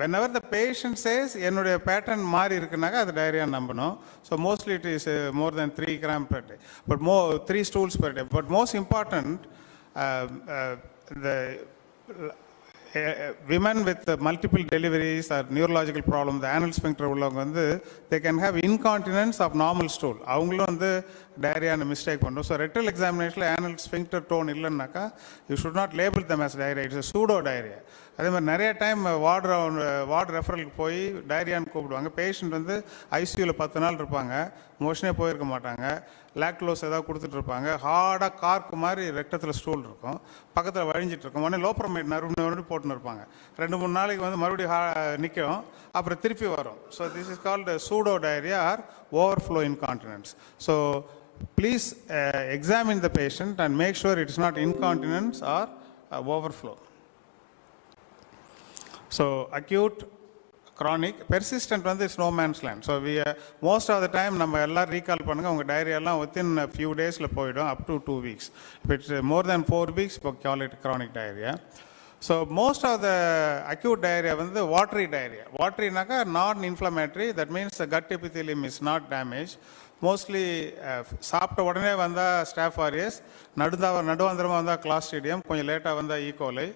whenever the patient says என்னுடைய பேட்டர்ன் மாறி இருக்குனாக்கா அது diarrhea நம்பணும். So mostly it is more than 3 grams per day, but 3 stools per day. But most important, the women with multiple deliveries or neurological problem, the anal sphincter உள்ளவங்க வந்து they can have incontinence of normal stool. அவங்களும் வந்து diarrhea mistake பண்ணும். So rectal எக்ஸாமினேஷனில் anal sphincter tone இல்லைன்னாக்கா you should not label them as diarrhea. It's a pseudo diarrhea. அதே மாதிரி நிறைய டைம் வார்டு ரெஃபரலுக்கு போய் டயரியான்னு கூப்பிடுவாங்க. பேஷண்ட் வந்து ஐசியூவில் 10 நாள் இருப்பாங்க, மோஷனே போயிருக்க மாட்டாங்க, லாக்டோஸ் ஏதாவது கொடுத்துட்டு இருப்பாங்க, ஹார்டாக கார்க்கு மாதிரி ரெக்டத்தில் ஸ்டூல் இருக்கும், பக்கத்தில் வழிஞ்சிட்டு இருக்கும், உடனே லோப்ரமேட் மறுபடியும் போட்டுன்னு இருப்பாங்க. 2-3 நாளைக்கு வந்து மறுபடியும் நிற்கும், அப்புறம் திருப்பி வரும். So this is called pseudo diarrhoea or overflow incontinence. So please examine the patient and make sure it is not incontinence or overflow. So acute, chronic, persistent வந்து it's no man's land. So most of the time நம்ம எல்லாம் recall பண்ணுங்கள், உங்கள் டயரியாலாம் within few டேஸில் போயிடும், up to 2 weeks. இப்போ it's more than 4 weeks இப்போ call it chronic diarrhea. So most of the acute diarrhoea வந்து வாட்டரி டயரியா. வாட்டரினாக்கா non inflammatory, that means gut epithelium is not damage. Mostly சாப்பிட்ட உடனே வந்தால் staff aureus, நடுவாந்திரமாக வந்தால் Clostridium, கொஞ்சம் லேட்டாக வந்தால் ஈகோலை,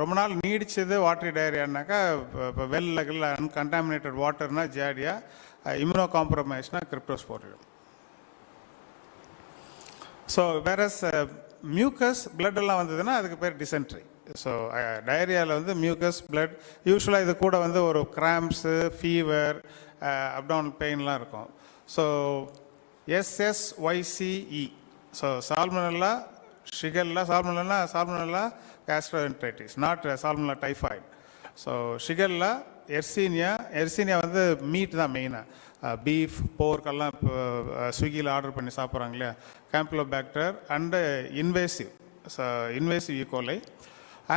ரொம்ப நாள் நீடிச்சது வாட்டரி டயரியானாக்கா இப்போ வெல்ல அன்கண்டாமினேட்டட் வாட்டர்னா ஜாடியா, இம்யூனோ காம்ப்ரமைஸ்னா கிரிப்டோஸ்போரியம். ஸோ வேறஸ் மியூக்கஸ் பிளட்டெல்லாம் வந்ததுன்னா அதுக்கு பேர் டிசென்ட்ரி. ஸோ டயரியாவில் வந்து மியூக்கஸ் பிளட், யூஸ்வலாக இது கூட வந்து ஒரு கிராம்ப்ஸு, ஃபீவர், அப்டாமினல் பெயின்லாம் இருக்கும். So SSYCE. So salmonella, shigella, salmonella gastroenteritis, not salmonella typhoid. So shigella, yersinia வந்து மீட் தான் மெயினாக, பீஃப், போர்க்கெல்லாம் இப்போ ஸ்விக்கியில் ஆர்டர் பண்ணி சாப்பிட்றாங்க இல்லையா, கேம்பிலோபாக்டர் அண்டு இன்வேசிவ் ஈகோலை.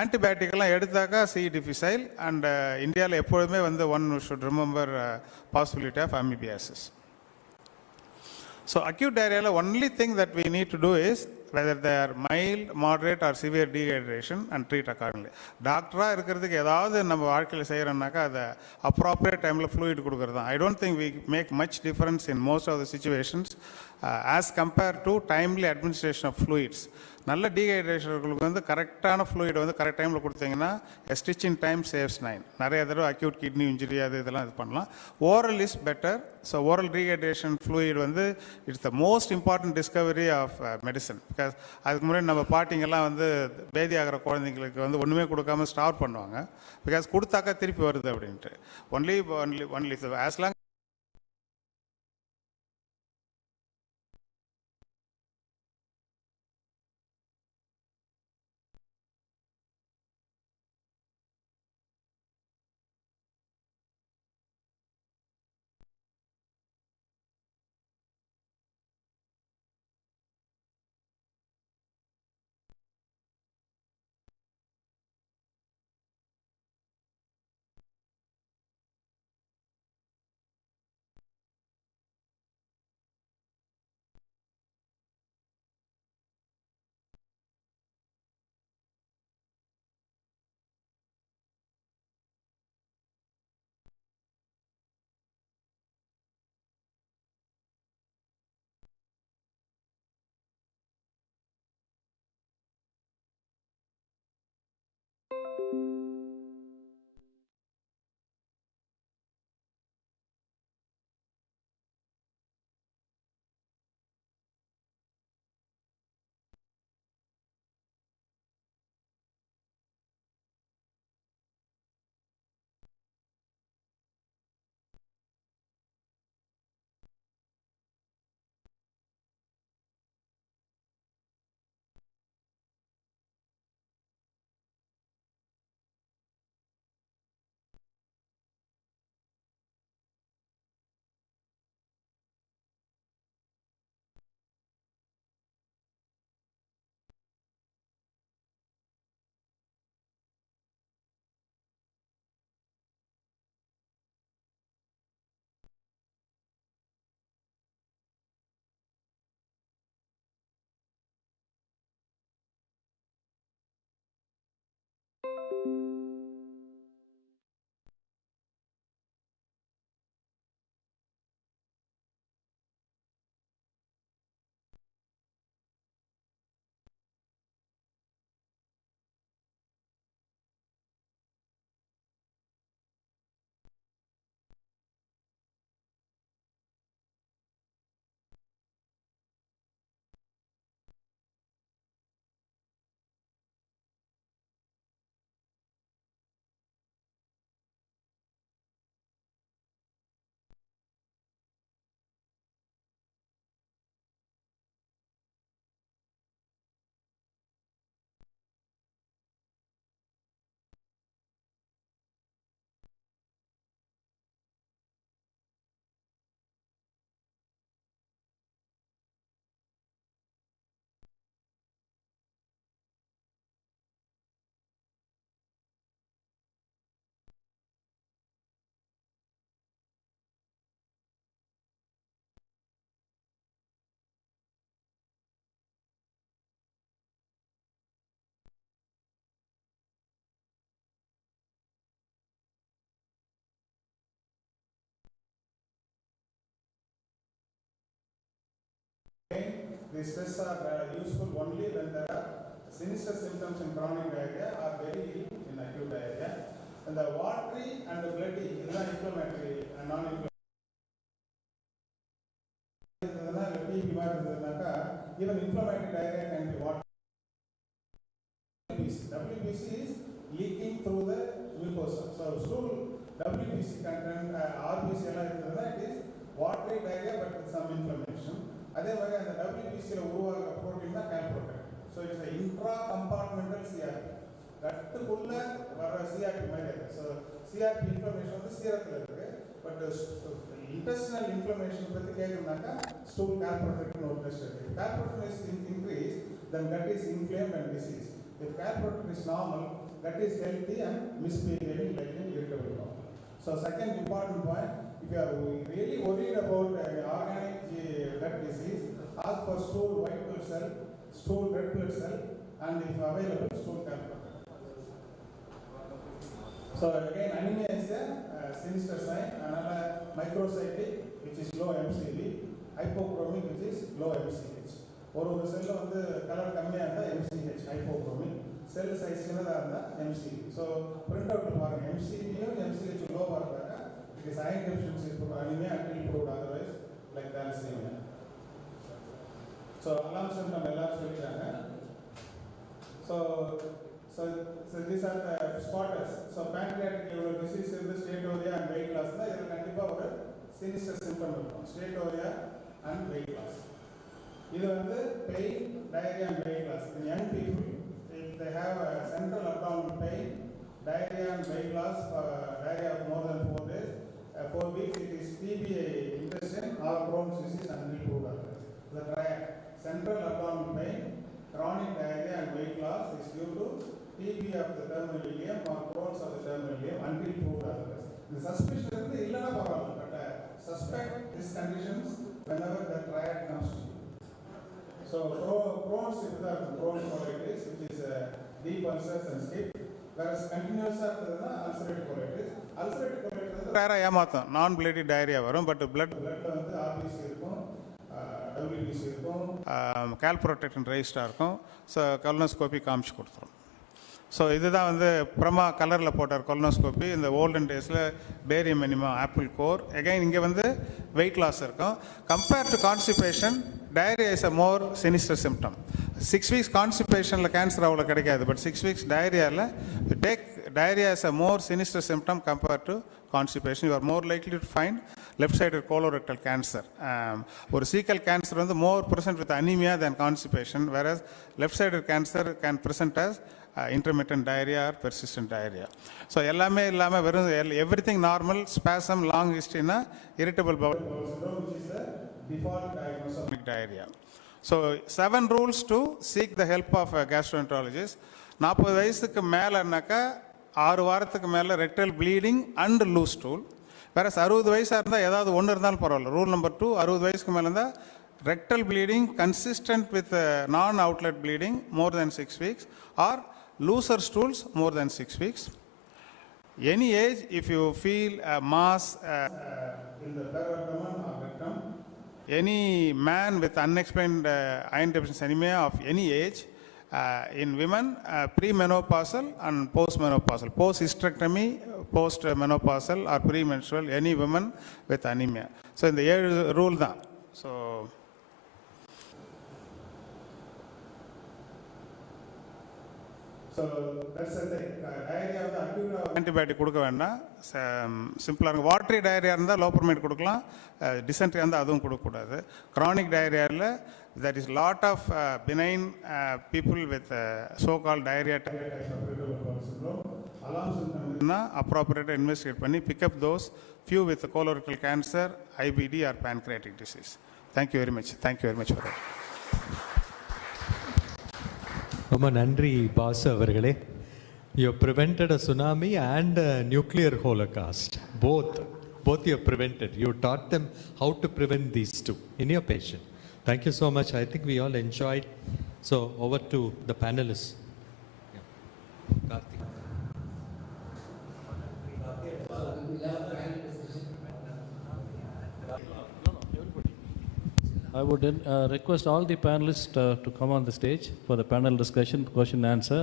ஆன்டிபயோட்டிக்கெல்லாம் எடுத்தாக்கா சி டிஃபிசைல். அண்ட் இந்தியாவில் எப்பொழுதுமே வந்து one should remember possibility of amoebiasis. So acute diarrhea, only thing that we need to do is whether they are mild, moderate or severe dehydration and treat accordingly. டாக்டராக இருக்கிறதுக்கு ஏதாவது நம்ம வாழ்க்கையில் செய்கிறோம்னாக்கா அதை appropriate டைமில் ஃப்ளூயிட் கொடுக்குறது தான். I don't think we make much difference in most of the situations as compared to timely administration of fluids. நல்ல டீஹைட்ரேஷன்களுக்கு வந்து கரெக்டான ஃப்ளூயிட் வந்து கரெக்ட் டைமில் கொடுத்தீங்கன்னா ஸ்டிச் இன் டைம் சேவ்ஸ் 9. நிறைய தடவை அக்யூட் கிட்னி இன்ஜுரி இதெல்லாம் இது பண்ணலாம். Oral is better. So oral rehydration fluid வந்து it's the most important discovery of medicine. Because அதுக்கு முன்னாடி நம்ம பாட்டிங்கெல்லாம் வந்து பேதி ஆகிற குழந்தைங்களுக்கு வந்து ஒன்றுமே கொடுக்காம ஸ்டார்வ் பண்ணுவாங்க. பிகாஸ் கொடுத்தாக்கா திருப்பி வருது அப்படின்ட்டு. Only as long These tests are useful only when there are sinister symptoms in chronic diarrhea or very ill in acute diarrhea. And the watery and the bloody is not inflammatory and non-inflammatory. Even inflammatory diarrhea can be watery. WBC is leaking through the mucosa. So stool WBC content RBC it is watery diarrhea but with some inflammation. அதே மாதிரி அந்த WBCல உருவாகிற protein தான் calprotectin. So it's intra compartmental CRP. கட்டுக்குள்ள வர்ற CRP மாதிரி இருக்கு. So CRP inflammation வந்து சீரத்தில் இருக்கு. பட் இன்டெஸ்டினல் இன்ஃப்ளமேஷன் பற்றி கேட்குறதுனாக்கா ஸ்டூல் கால்ப்ரோட்டைன் ஒரு டெஸ்ட் இருக்கு. Calprotectin is increase then that is inflamed and disease. If calprotectin is normal, that is healthy and misbehaving like an irritable bowel. So second important point, if you are really worried about organic gut disease, ask for stool white blood cell, stool red blood cell, and if available, stool calprotectin. So again, anemia is a sinister sign. Another microcytic, which is low MCV, hypochromic, which is low MCH. ஒரு செல்லில் வந்து colour கம்மியாக இருந்தால் MCh ஹைப்போக்ரோமிக், செல் size சின்னதாக இருந்தால் MCV. So print அவுட்டில் பாருங்கள், எம்சிவியும் MCH லோவாக இருந்தாக்கா it is iron deficiency anaemia until proved otherwise like thalassaemia. So alarm symptom எல்லாரும் சொல்லிட்டாங்க. So these are the spotters. So pancreatic liver disease இருந்து ஸ்டேட்டோரியா அண்ட் வெயிட் லாஸ் தான் இதில் கண்டிப்பாக ஒரு சினிஸ்டர் சிம்டம் இருக்கும், ஸ்டேட்டோரியா அண்ட் வெயிட் லாஸ். இது வந்து pain, diarrhea and weight loss. In young people, if they have a central abdominal pain, diarrhea and weight loss, diarrhea of more than 4 days, 4 weeks, it is TBA intestine or Crohn's disease and reproved. The triad, central abdominal pain, chronic diarrhea and weight loss is due to TB of the terminal ileum or Crohn's of the terminal ileum until proved otherwise. The suspicion is illana parallel, but suspect these conditions whenever the triad comes to you. So Crohn's colitis, which is deep ulcers and skip, whereas continuous ulcerative colitis. Ulcerative colitis வேற ஏமாத்தம் நான் bloody diarrhoea வரும். But பிளட்ல வந்து RBC இருக்கும், WBC இருக்கும், கால்ப்ரோடெக்டின் ரைஸ்டாக இருக்கும். So colonoscopy காமிச்சு கொடுத்துரும். So இதுதான் வந்து பிரமா கலரில் போட்டார் கொலனோஸ்கோபி. இந்த ஓல்டன் டேஸில் barium enema apple core. Again இங்கே வந்து வெயிட் லாஸ் இருக்கும். Compared to constipation, diarrhoea is a more sinister symptom. 6 weeks கான்ஸ்டிபேஷனில் கேன்சர் அவ்வளோ கிடைக்காது. பட் 6 weeks டயரியாவில் take diarrhea is a more sinister symptom compared to constipation. You are more likely to find left-sided colorectal cancer. Or cecal cancer is more present with anemia than constipation, whereas left-sided cancer can present as intermittent diarrhea or persistent diarrhea. So, everything normal, spasm, long history, irritable bowel syndrome, which is the default diagnosis of diarrhea. So, 7 rules to seek the help of a gastroenterologist. 40 வயசுக்கு மேலனாக்கா 6 வாரத்துக்கு மேலே rectal bleeding and loose stool. வேறு 60 வயசாக இருந்தால் ஏதாவது ஒன்று இருந்தாலும் பரவாயில்ல. ரூல் நம்பர் 2, 60 வயசுக்கு மேலே இருந்தால் rectal bleeding consistent with non outlet bleeding more than 6 weeks or looser stools more than 6 weeks. Any age, if you feel a mass in the abdomen or rectum, any man with unexplained iron deficiency anemia of any age, in women, premenopausal and postmenopausal, post-hysterectomy, post-menopausal or premenstrual, any woman with anemia. So in the rule தான். So that's the thing. Diarrhea வந்து acute antibiotic கொடுக்க வேண்டாம். சிம்பிளாக இருக்கும். Watery diarrhoea இருந்தால் லோப்ரமேட் கொடுக்கலாம். Dysentery இருந்தால் அதுவும் கொடுக்கக்கூடாது. க்ரானிக் டயரியாவில் there is lot of benign people with so-called diarrhea appropriate investigate பண்ணி pick up those few with colorectal cancer, IBD or pancreatic disease. Thank you very much. Thank you very much for that. ரொம்ப நன்றி பாசு அவர்களே. You have prevented a tsunami and a nuclear holocaust. Both you have prevented. You taught them how to prevent these two in your patient. Thank you so much. I think we all enjoyed. So over to the panelists. Karthik. I would request all the panelists to come on the stage for the panel discussion, question and answer.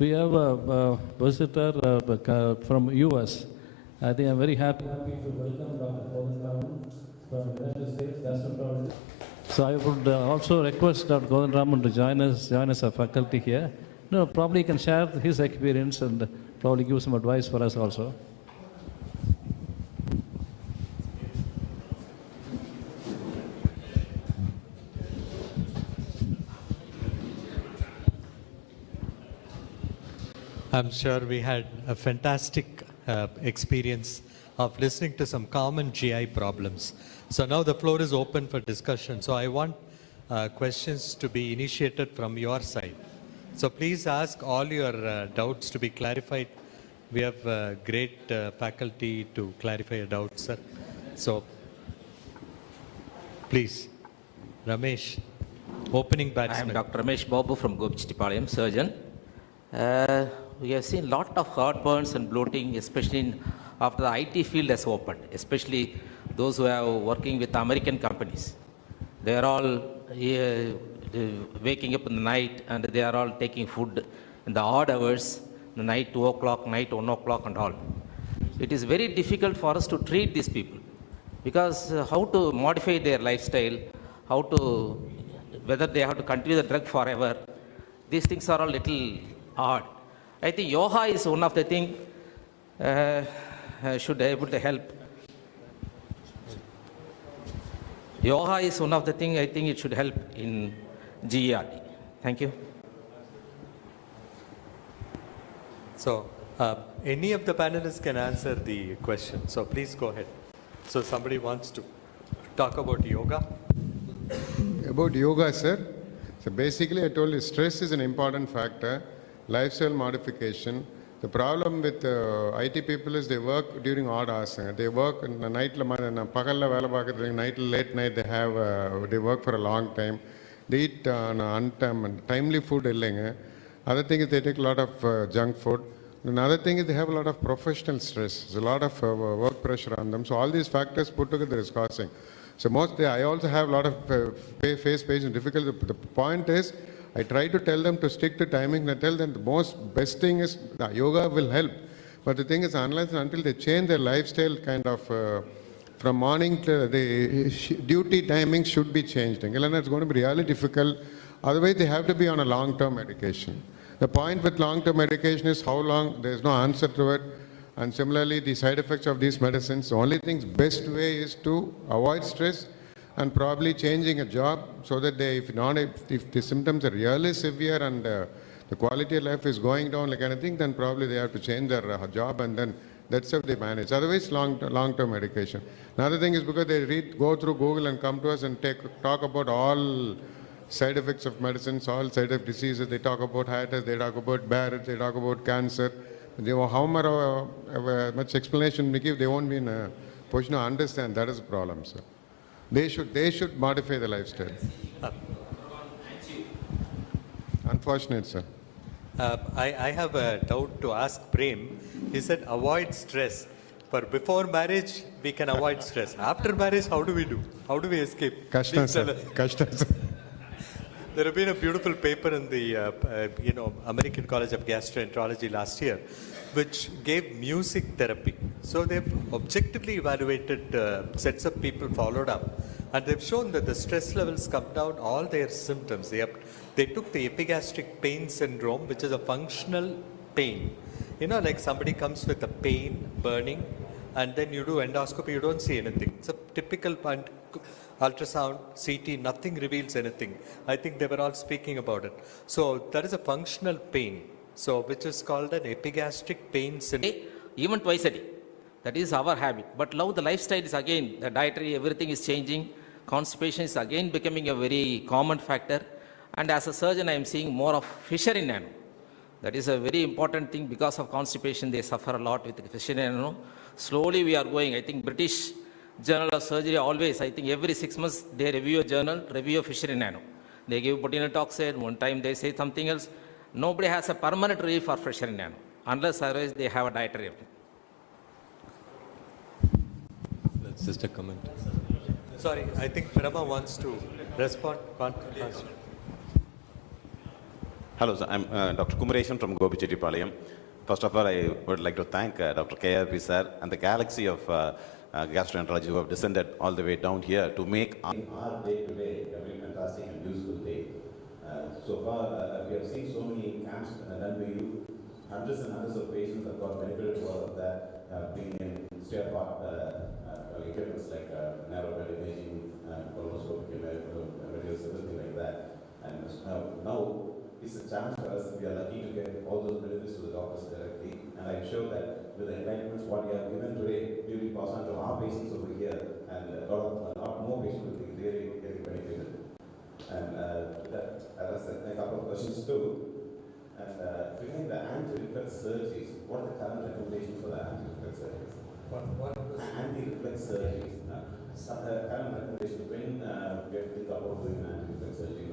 We have a visitor from US. I think I'm very happy to welcome Dr. Govindraman from the United States gastroenterologist. So I would also request Dr. Govindraman to join us as a faculty here. No, probably he can share his experience and probably give some advice for us also. I'm sure we had a fantastic experience of listening to some common GI problems. So now the floor is open for discussion. So I want questions to be initiated from your side. So please ask all your doubts to be clarified. We have great faculty to clarify your doubts, sir. So please, Ramesh, opening batsman. I am Dr. Ramesh Babu from Gopichittipalayam, surgeon. We have seen a lot of heartburns and bloating, especially after the IT field has opened, especially those who are working with American companies. They are all waking up in the night and they are all taking food in the odd hours, the night 2 o'clock, night 1 o'clock and all. It is very difficult for us to treat these people because how to modify their lifestyle, whether they have to continue the drug forever, these things are a little odd. I think yoga is one of the things should be able to help. Yoga is one of the things I think it should help in GERD. Thank you. So any of the panelists can answer the question. So please go ahead. So somebody wants to talk about yoga? About yoga, sir. So basically I told you stress is an important factor. Lifestyle modification. The problem with IT people is they work during odd hours. They work in the night, night, late night, they work for a long time. They eat untimely food. Other thing is they take a lot of junk food. Another thing is they have a lot of professional stress. There's a lot of work pressure on them. So all these factors put together is causing. So I also have a lot of face patient difficulty. The point is, I try to tell them to stick to timing. I tell them the best thing is yoga will help. But the thing is, unless and until they change their lifestyle kind of from morning to the duty timing should be changed. And it's going to be really difficult. Otherwise, they have to be on a long-term medication. The point with long-term medication is how long, there's no answer to it. And similarly, the side effects of these medicines, the only thing, best way is to avoid stress and probably changing a job so that if the symptoms are really severe and the quality of life is going down like anything, then probably they have to change their job and then that's how they manage. Otherwise, long-term medication. Another thing is because they go through Google and come to us and talk about all side effects of medicines, all side of diseases. They talk about heart attack, they talk about Barrett, they talk about cancer. How much explanation we give, they won't be in a position to understand. That is the problem, sir. They should modify the lifestyle. Unfortunate, sir. I have a doubt to ask Prem. He said avoid stress. But before marriage, we can avoid stress. After marriage, how do we do? How do we escape? Kashtam, Please sir. tell us. Kashtam, sir. There have been a beautiful paper in the American College of Gastroenterology last year, which gave music therapy. So they've objectively evaluated sets of people followed up, and they've shown that the stress levels come down, all their symptoms. They took the epigastric pain syndrome, which is a functional pain. You know, like somebody comes with a pain, burning, and then you do endoscopy, you don't see anything. It's a typical ultrasound, CT, nothing reveals anything. I think they were all speaking about it. So there is a functional pain, so which is called an epigastric pain syndrome. Even twice a day. That is our habit. But now the lifestyle is again, the dietary, everything is changing. Constipation is again becoming a very common factor. And as a surgeon, I am seeing more of fissure in ano. That is a very important thing. Because of constipation, they suffer a lot with fissure in ano. Slowly we are going. I think British Journal of Surgery always, I think every 6 months, they review a journal, review a fissure in ano. They give botulinum toxin, one time they say something else. Nobody has a permanent relief for fissure in ano, unless otherwise they have a dietary. That's just a comment. Sorry, I think Prama wants to respond. Hello, sir. I'm Dr. Kumaresan from Gopichetipalayam. First of all, I would like to thank Dr. KRP sir and the galaxy of gastroenterology who have descended all the way down here to make our day today a very fantastic and useful day. So far, we have seen so many camps done by you. Hundreds and hundreds of patients have got benefited out of that, bringing in state-of-the-art equipment like narrow-band imaging, colonoscopic materials, everything like that. And now it's a chance for us. We are lucky to get all those benefits to the doctors directly. And I'm sure that with the enlightenments what we have given today, we will pass on to our patients over here, and a lot more patients will be really getting benefited. And that's a couple of questions too. And regarding the anti-reflex surgeries, what are the current recommendations for the anti-reflex surgeries? What anti-reflex surgeries? The current recommendations when we think about doing anti-reflex surgery?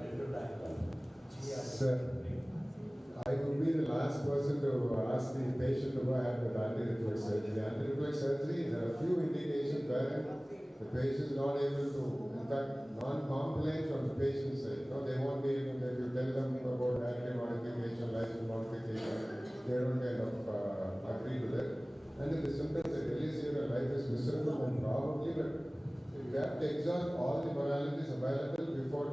Sir, I would be the last person to ask the patient to go ahead with anti-reflex surgery. The anti-reflex surgery, there are a few indications where the patient is not able to, in fact, non-compliant from the patient's side. No, they won't be able to, if you tell them about dietary modification, lifestyle modification, they don't kind of agree with it. And if the symptoms are really severe, life is miserable, then probably, but you have to exhaust all the modalities available before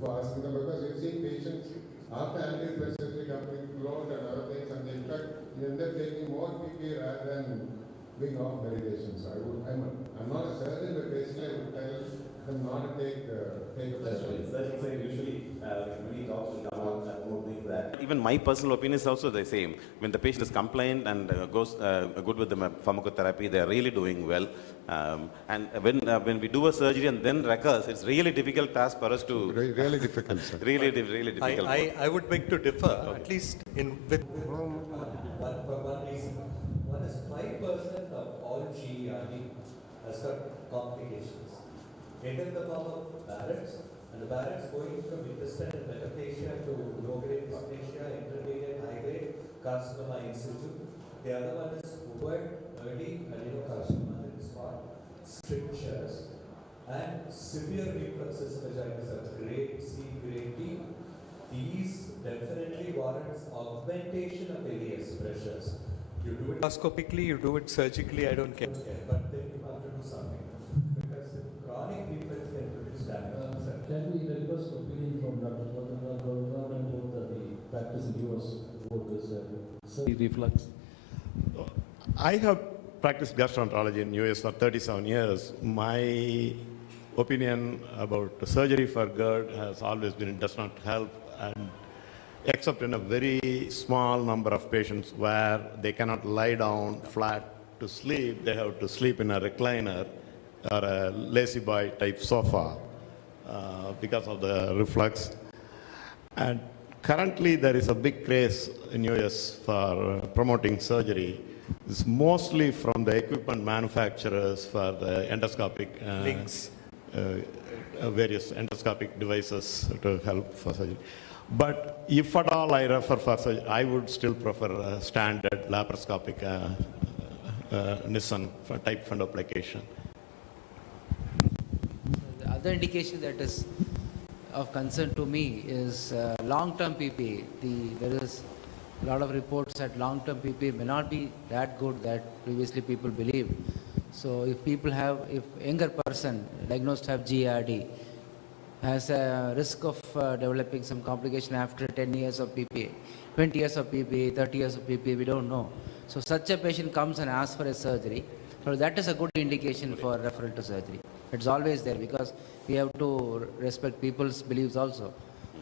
asking them, because you've seen patients after anti-reflex surgery coming clothes and other things, and in fact, you end up taking more PP rather than being off medication. So I'm not a surgeon, but basically I would tell them not to take a surgery. Surgeons say usually many docs will come out and won't think that. Even my personal opinion is also the same. When the patient is compliant and goes good with the pharmacotherapy, they are really doing well. And when we do a surgery and then recurs, it's really difficult task for us to. Really difficult, sir. really difficult. I would beg to differ, at least with for one reason. One is 5% of all GERD has got complications. Either in the form of Barrett's, and the Barrett's going from intestinal metaplasia to low-grade dysplasia, intermediate, high-grade carcinoma in situ. The other one is overt, early adenocarcinoma in the spot, strictures, and severe reflux esophagitis of grade C, grade D. These definitely warrants augmentation of ileus pressures. You do it endoscopically, you do it surgically, I don't care. But then you have to do something. Because chronic reflux can produce damage. Can we request opinion from Dr. Bhavani about the practice in US about this reflux? I have practiced gastroenterology in US for 37 years. My opinion about surgery for GERD has always been it does not help, and except in a very small number of patients where they cannot lie down flat to sleep, they have to sleep in a recliner or a lazy boy type sofa because of the reflux. And currently there is a big craze in US for promoting surgery. It's mostly from the equipment manufacturers for the endoscopic links. Various endoscopic devices to help for surgery. But if at all I refer for surgery, I would still prefer a standard laparoscopic Nissen for type fundoplication. The other indication that is of concern to me is long-term PPA. There is a lot of reports that long-term PPA may not be that good that previously people believed. So if younger person diagnosed have GERD, has a risk of developing some complication after 10 years of PPA, 20 years of PPA, 30 years of PPA, we don't know. So such a patient comes and asks for a surgery. So that is a good indication for referral to surgery. It's always there because we have to respect people's beliefs also.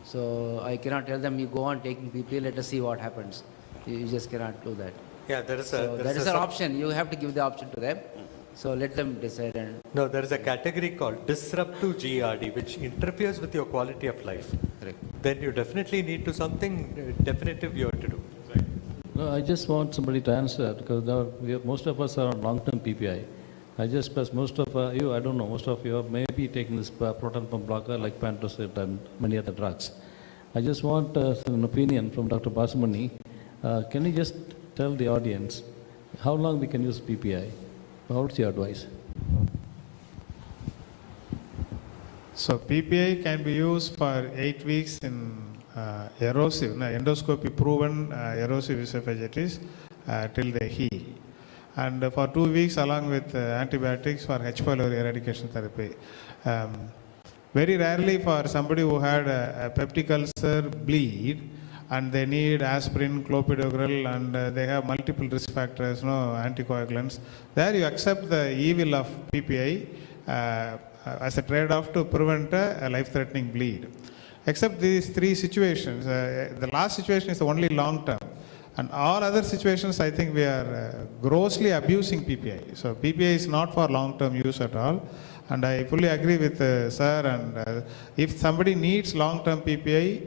So I cannot tell them, you go on taking PPA, let us see what happens. You just cannot do that. Yeah, there is an option. You have to give the option to them. So let them decide. No, there is a category called disruptive GERD, which interferes with your quality of life. Correct. Then you definitely need to something definitive you have to do. No, I just want somebody to answer because most of us are on long-term PPI. Plus most of you, I don't know, most of you have maybe taken this proton pump blocker like Pantocid and many other drugs. I just want an opinion from Dr. Basamani. Can you just tell the audience how long we can use PPI? What's your advice? So PPI can be used for 8 weeks in endoscopy proven erosive esophagitis till they heal. And for 2 weeks along with antibiotics for H. pylori eradication therapy. Very rarely for somebody who had a peptic ulcer bleed and they need aspirin, clopidogrel, and they have multiple risk factors, anticoagulants. There you accept the evil of PPI as a trade-off to prevent a life-threatening bleed. Except these 3 situations, the last situation is the only long-term. And all other situations, I think we are grossly abusing PPI. So PPI is not for long-term use at all. And I fully agree with sir. And if somebody needs long-term PPI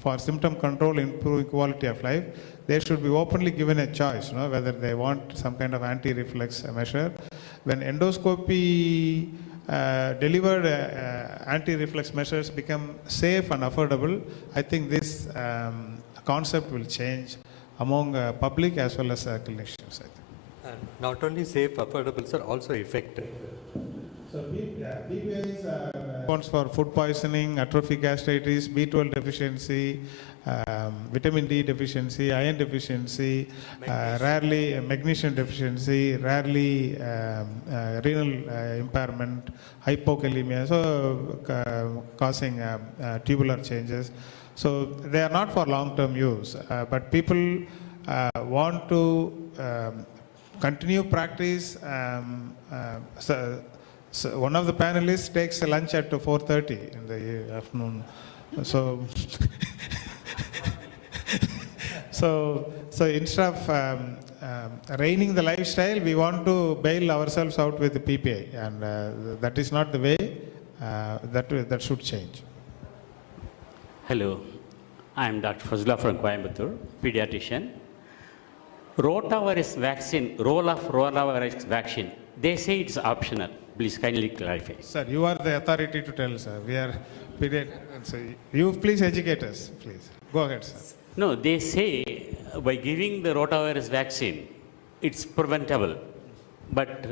for symptom control, improving quality of life, they should be openly given a choice, whether they want some kind of anti-reflux measure. When endoscopy delivered anti-reflux measures become safe and affordable, I think this concept will change among public as well as clinicians. I think. And not only safe, affordable, sir, also effective. So PPIs are for food poisoning, atrophic gastritis, B12 deficiency, vitamin D deficiency, iron deficiency, rarely magnesium deficiency, rarely renal impairment, hypokalemia, so causing tubular changes. So they are not for long-term use, but people want to continue practice. So one of the panelists takes a lunch at 4:30 in the afternoon. So, so instead of reining the lifestyle, we want to bail ourselves out with the PPI, and that is not the way. That should change. Hello, I am Dr. Fazla from Coimbatore, pediatrician. Rotavirus vaccine, role of rotavirus vaccine, they say it's optional. Please kindly clarify. Sir, you are the authority to tell, sir. We are pediatricians. You please educate us, please. Go ahead, sir. No, they say by giving the rotavirus vaccine, it's preventable. But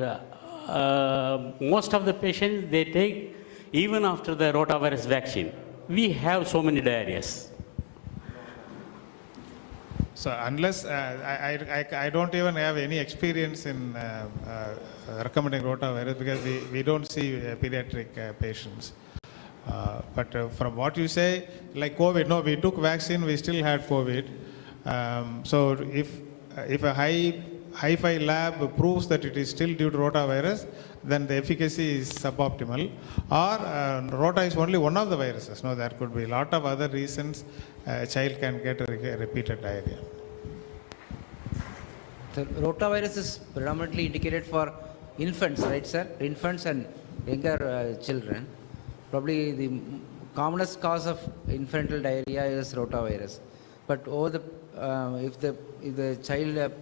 most of the patients, they take even after the rotavirus vaccine. We have so many diarrheas. So unless I don't even have any experience in recommending rotavirus because we don't see pediatric patients. But from what you say, like COVID, no, we took vaccine, we still had COVID. So if a hi-fi lab proves that it is still due to rotavirus, then the efficacy is suboptimal. Or rota is only one of the viruses. No, there could be a lot of other reasons a child can get repeated diarrhea. So rotavirus is predominantly indicated for infants, right, sir? Infants and younger children. Probably the commonest cause of infantile diarrhea is rotavirus. But if the child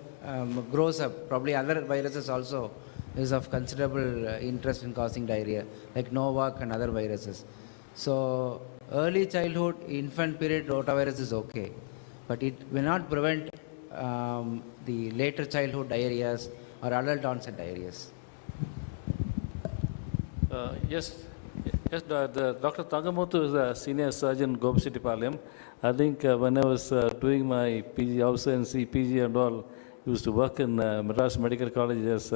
grows up, probably other viruses also is of considerable interest in causing diarrhea, like Novak and other viruses. So early childhood, infant period rotavirus is okay, but it will not prevent the later childhood diarrheas or adult onset diarrheas. Yes, the Dr. Tangamuthu is a senior surgeon in Gopichittipalayam. I think when I was doing my PG, also in PG and all, used to work in Madras Medical College as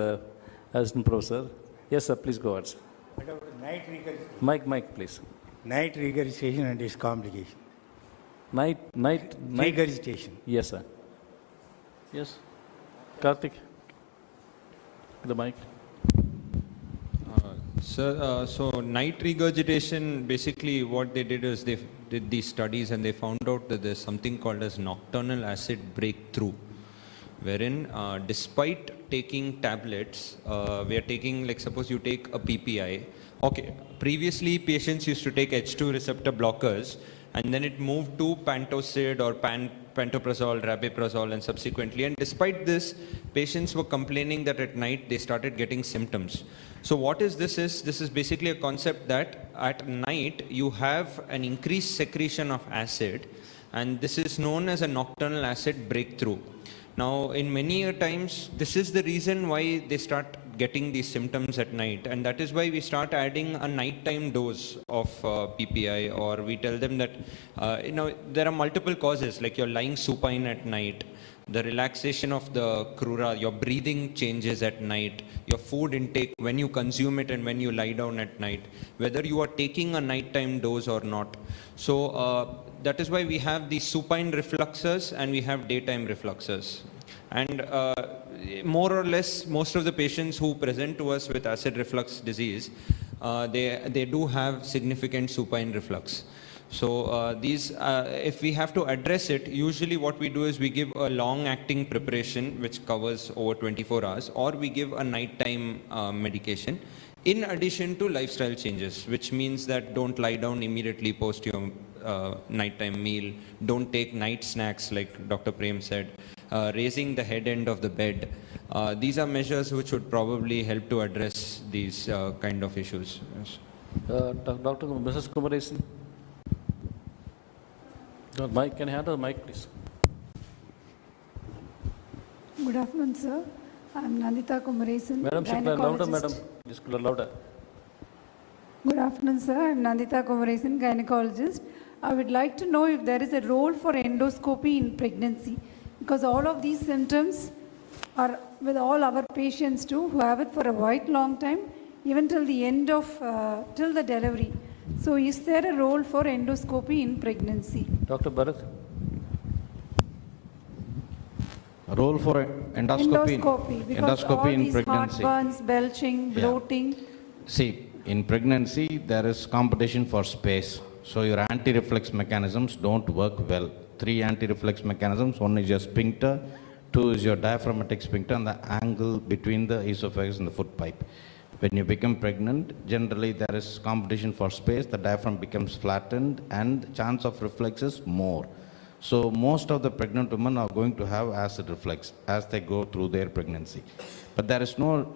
assistant professor. Yes, sir, please go ahead, sir. Night regurgitation. Mike, please. Night regurgitation and its complication. Night. Regurgitation. Yes, sir. Yes. Karthik, the mic. Sir, so night regurgitation, basically what they did is they did these studies and they found out that there's something called as nocturnal acid breakthrough, wherein despite taking tablets, we are taking, like suppose you take a PPI. Okay, previously patients used to take H2 receptor blockers and then it moved to Pantocid or pantoprazole, rabeprazole and subsequently. And despite this, patients were complaining that at night they started getting symptoms. So what is this is? This is basically a concept that at night you have an increased secretion of acid and this is known as a nocturnal acid breakthrough. Now in many times this is the reason why they start getting these symptoms at night, and that is why we start adding a nighttime dose of PPI, or we tell them that there are multiple causes, like you're lying supine at night, the relaxation of the crura, your breathing changes at night, your food intake, when you consume it and when you lie down at night, whether you are taking a nighttime dose or not. So that is why we have these supine refluxes and we have daytime refluxes. And more or less, most of the patients who present to us with acid reflux disease, they do have significant supine reflux. So if we have to address it, usually what we do is we give a long-acting preparation which covers over 24 hours, or we give a nighttime medication, in addition to lifestyle changes, which means that don't lie down immediately post your nighttime meal, don't take night snacks like Dr. Prem said, raising the head end of the bed. These are measures which would probably help to address these kind of issues. Yes. Dr. Mrs. Kumaresan. Mike, can you handle the mic, please? Good afternoon, sir. I'm Nandita Kumaresan, Madam, louder, madam. Just louder. Good afternoon, sir. I'm Nandita Kumaresan, gynecologist. I would like to know if there is a role for endoscopy in pregnancy, because all of these symptoms are with all our patients too, who have it for a quite long time, even till the end of, till the delivery. So is there a role for endoscopy in pregnancy? Dr. Bharat? A role for endoscopy because all in these pregnancy. heartburns, belching, bloating. See, in pregnancy, there is competition for space. So your anti-reflex mechanisms don't work well. 3 anti-reflex mechanisms. 1 is your sphincter, 2 is your diaphragmatic sphincter, and the angle between the esophagus and the foot pipe. When you become pregnant, generally there is competition for space, the diaphragm becomes flattened and chance of reflux is more. So most of the pregnant women are going to have acid reflux as they go through their pregnancy. But there is no,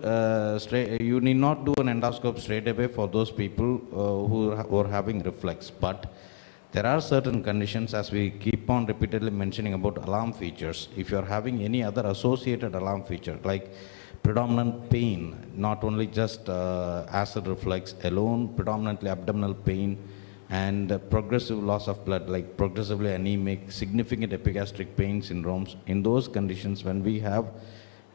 you need not do an endoscope straight away for those people who are having reflux. But there are certain conditions, as we keep on repeatedly mentioning about alarm features. If you are having any other associated alarm feature, like predominant pain, not only just acid reflux alone, predominantly abdominal pain, and progressive loss of blood, like progressively anemic, significant epigastric pain syndromes. In those conditions, when we have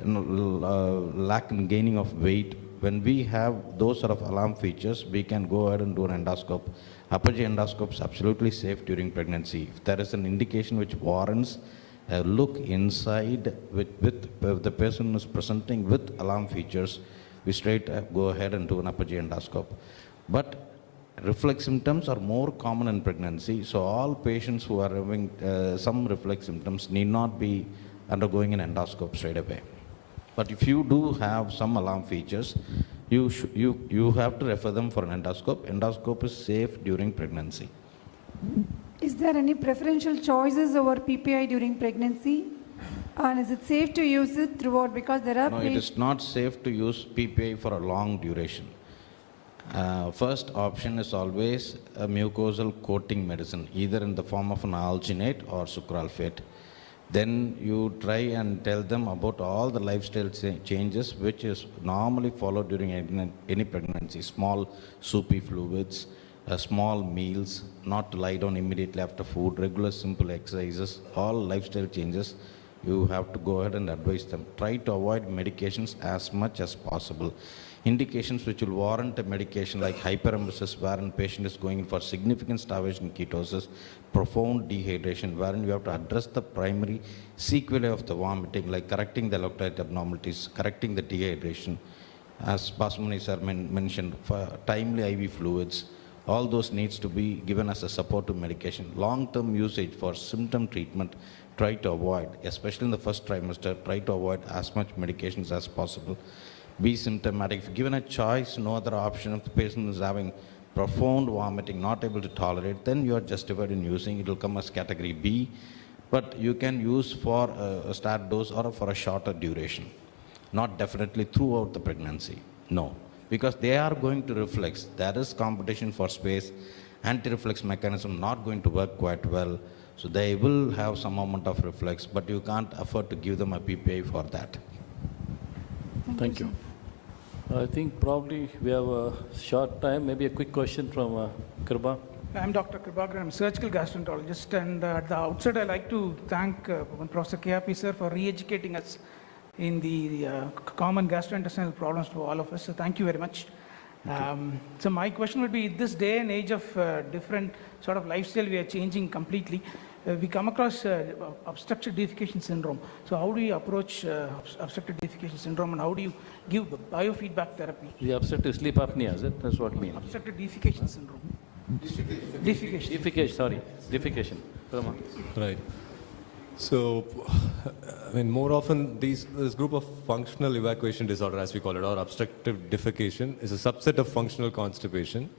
lack in gaining of weight, when we have those sort of alarm features, we can go ahead and do an endoscope. Upper GI endoscope is absolutely safe during pregnancy. If there is an indication which warrants a look inside with the person who is presenting with alarm features, we straight go ahead and do an upper GI endoscope. But reflux symptoms are more common in pregnancy, so all patients who are having some reflux symptoms need not be undergoing an endoscope straight away. But if you do have some alarm features, you have to refer them for an endoscope. Endoscope is safe during pregnancy. Is there any preferential choices over PPI during pregnancy? And is it safe to use it throughout? Because there are No, it is not safe to use PPI for a long duration. First option is always a mucosal coating medicine, either in the form of an alginate or sucralfate. Then you try and tell them about all the lifestyle changes which is normally followed during any pregnancy. Small soupy fluids, small meals, not to lie down immediately after food, regular simple exercises, all lifestyle changes. You have to go ahead and advise them. Try to avoid medications as much as possible. Indications which will warrant a medication like hyperemesis, wherein patient is going for significant starvation ketosis, profound dehydration, wherein you have to address the primary sequelae of the vomiting, like correcting the electrolyte abnormalities, correcting the dehydration, as Bhavani sir mentioned, for timely IV fluids. All those needs to be given as a supportive medication. Long-term usage for symptom treatment, try to avoid, especially in the first trimester, try to avoid as much medications as possible. Be symptomatic. If given a choice, no other option, if the patient is having profound vomiting, not able to tolerate, then you are justified in using. It will come as category B, but you can use for a start dose or for a shorter duration. Not definitely throughout the pregnancy, no. Because they are going to reflex. There is competition for space. Anti-reflex mechanism not going to work quite well. So they will have some amount of reflex, but you can't afford to give them a PPI for that. Thank you. I think probably we have a short time, maybe a quick question from Kripa. I'm Dr. Kribakar, I'm a surgical gastroenterologist, and at the outset I'd like to thank Professor KRP sir for re-educating us in the common gastrointestinal problems to all of us, so thank you very much. So my question would be, this day and age of different sort of lifestyle we are changing completely, we come across obstructive defecation syndrome. So how do you approach obstructive defecation syndrome, and how do you give biofeedback therapy? The obstructive sleep apnea, is it? That's what I mean. Obstructive defecation syndrome. Defecation. Right. So, I mean, more often this group of functional evacuation disorder, as we call it, or obstructive defecation, is a subset of functional constipation.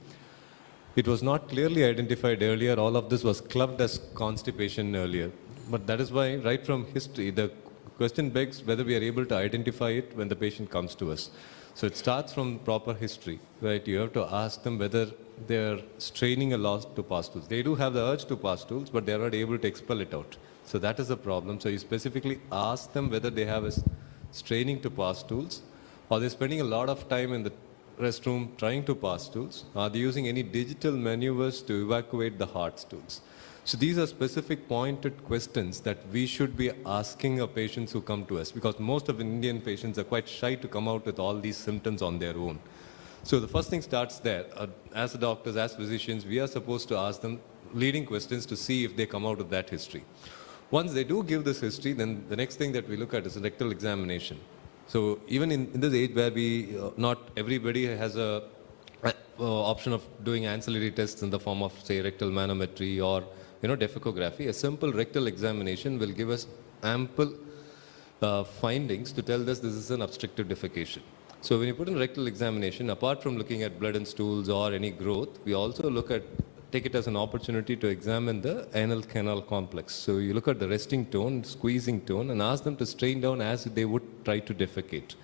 It was not clearly identified earlier. All of this was clubbed as constipation earlier. But that is why, right from history, the question begs whether we are able to identify it when the patient comes to us. So it starts from proper history, right? You have to ask them whether they are straining a lot to pass stools. They do have the urge to pass stools, but they are not able to expel it out. So that is a problem. So you specifically ask them whether they have a straining to pass stools, or they're spending a lot of time in the restroom trying to pass stools. Are they using any digital maneuvers to evacuate the hard stools? So these are specific pointed questions that we should be asking our patients who come to us, because most of Indian patients are quite shy to come out with all these symptoms on their own. So the first thing starts there. As doctors, as physicians, we are supposed to ask them leading questions to see if they come out of that history. Once they do give this history, then the next thing that we look at is a rectal examination. So even in this age where not everybody has a option of doing ancillary tests in the form of, say, rectal manometry or defecography, a simple rectal examination will give us ample findings to tell us this is an obstructive defecation. So when you put in rectal examination, apart from looking at blood and stools or any growth, we also take it as an opportunity to examine the anal canal complex. So you look at the resting tone, squeezing tone, and ask them to strain down as they would try to defecate.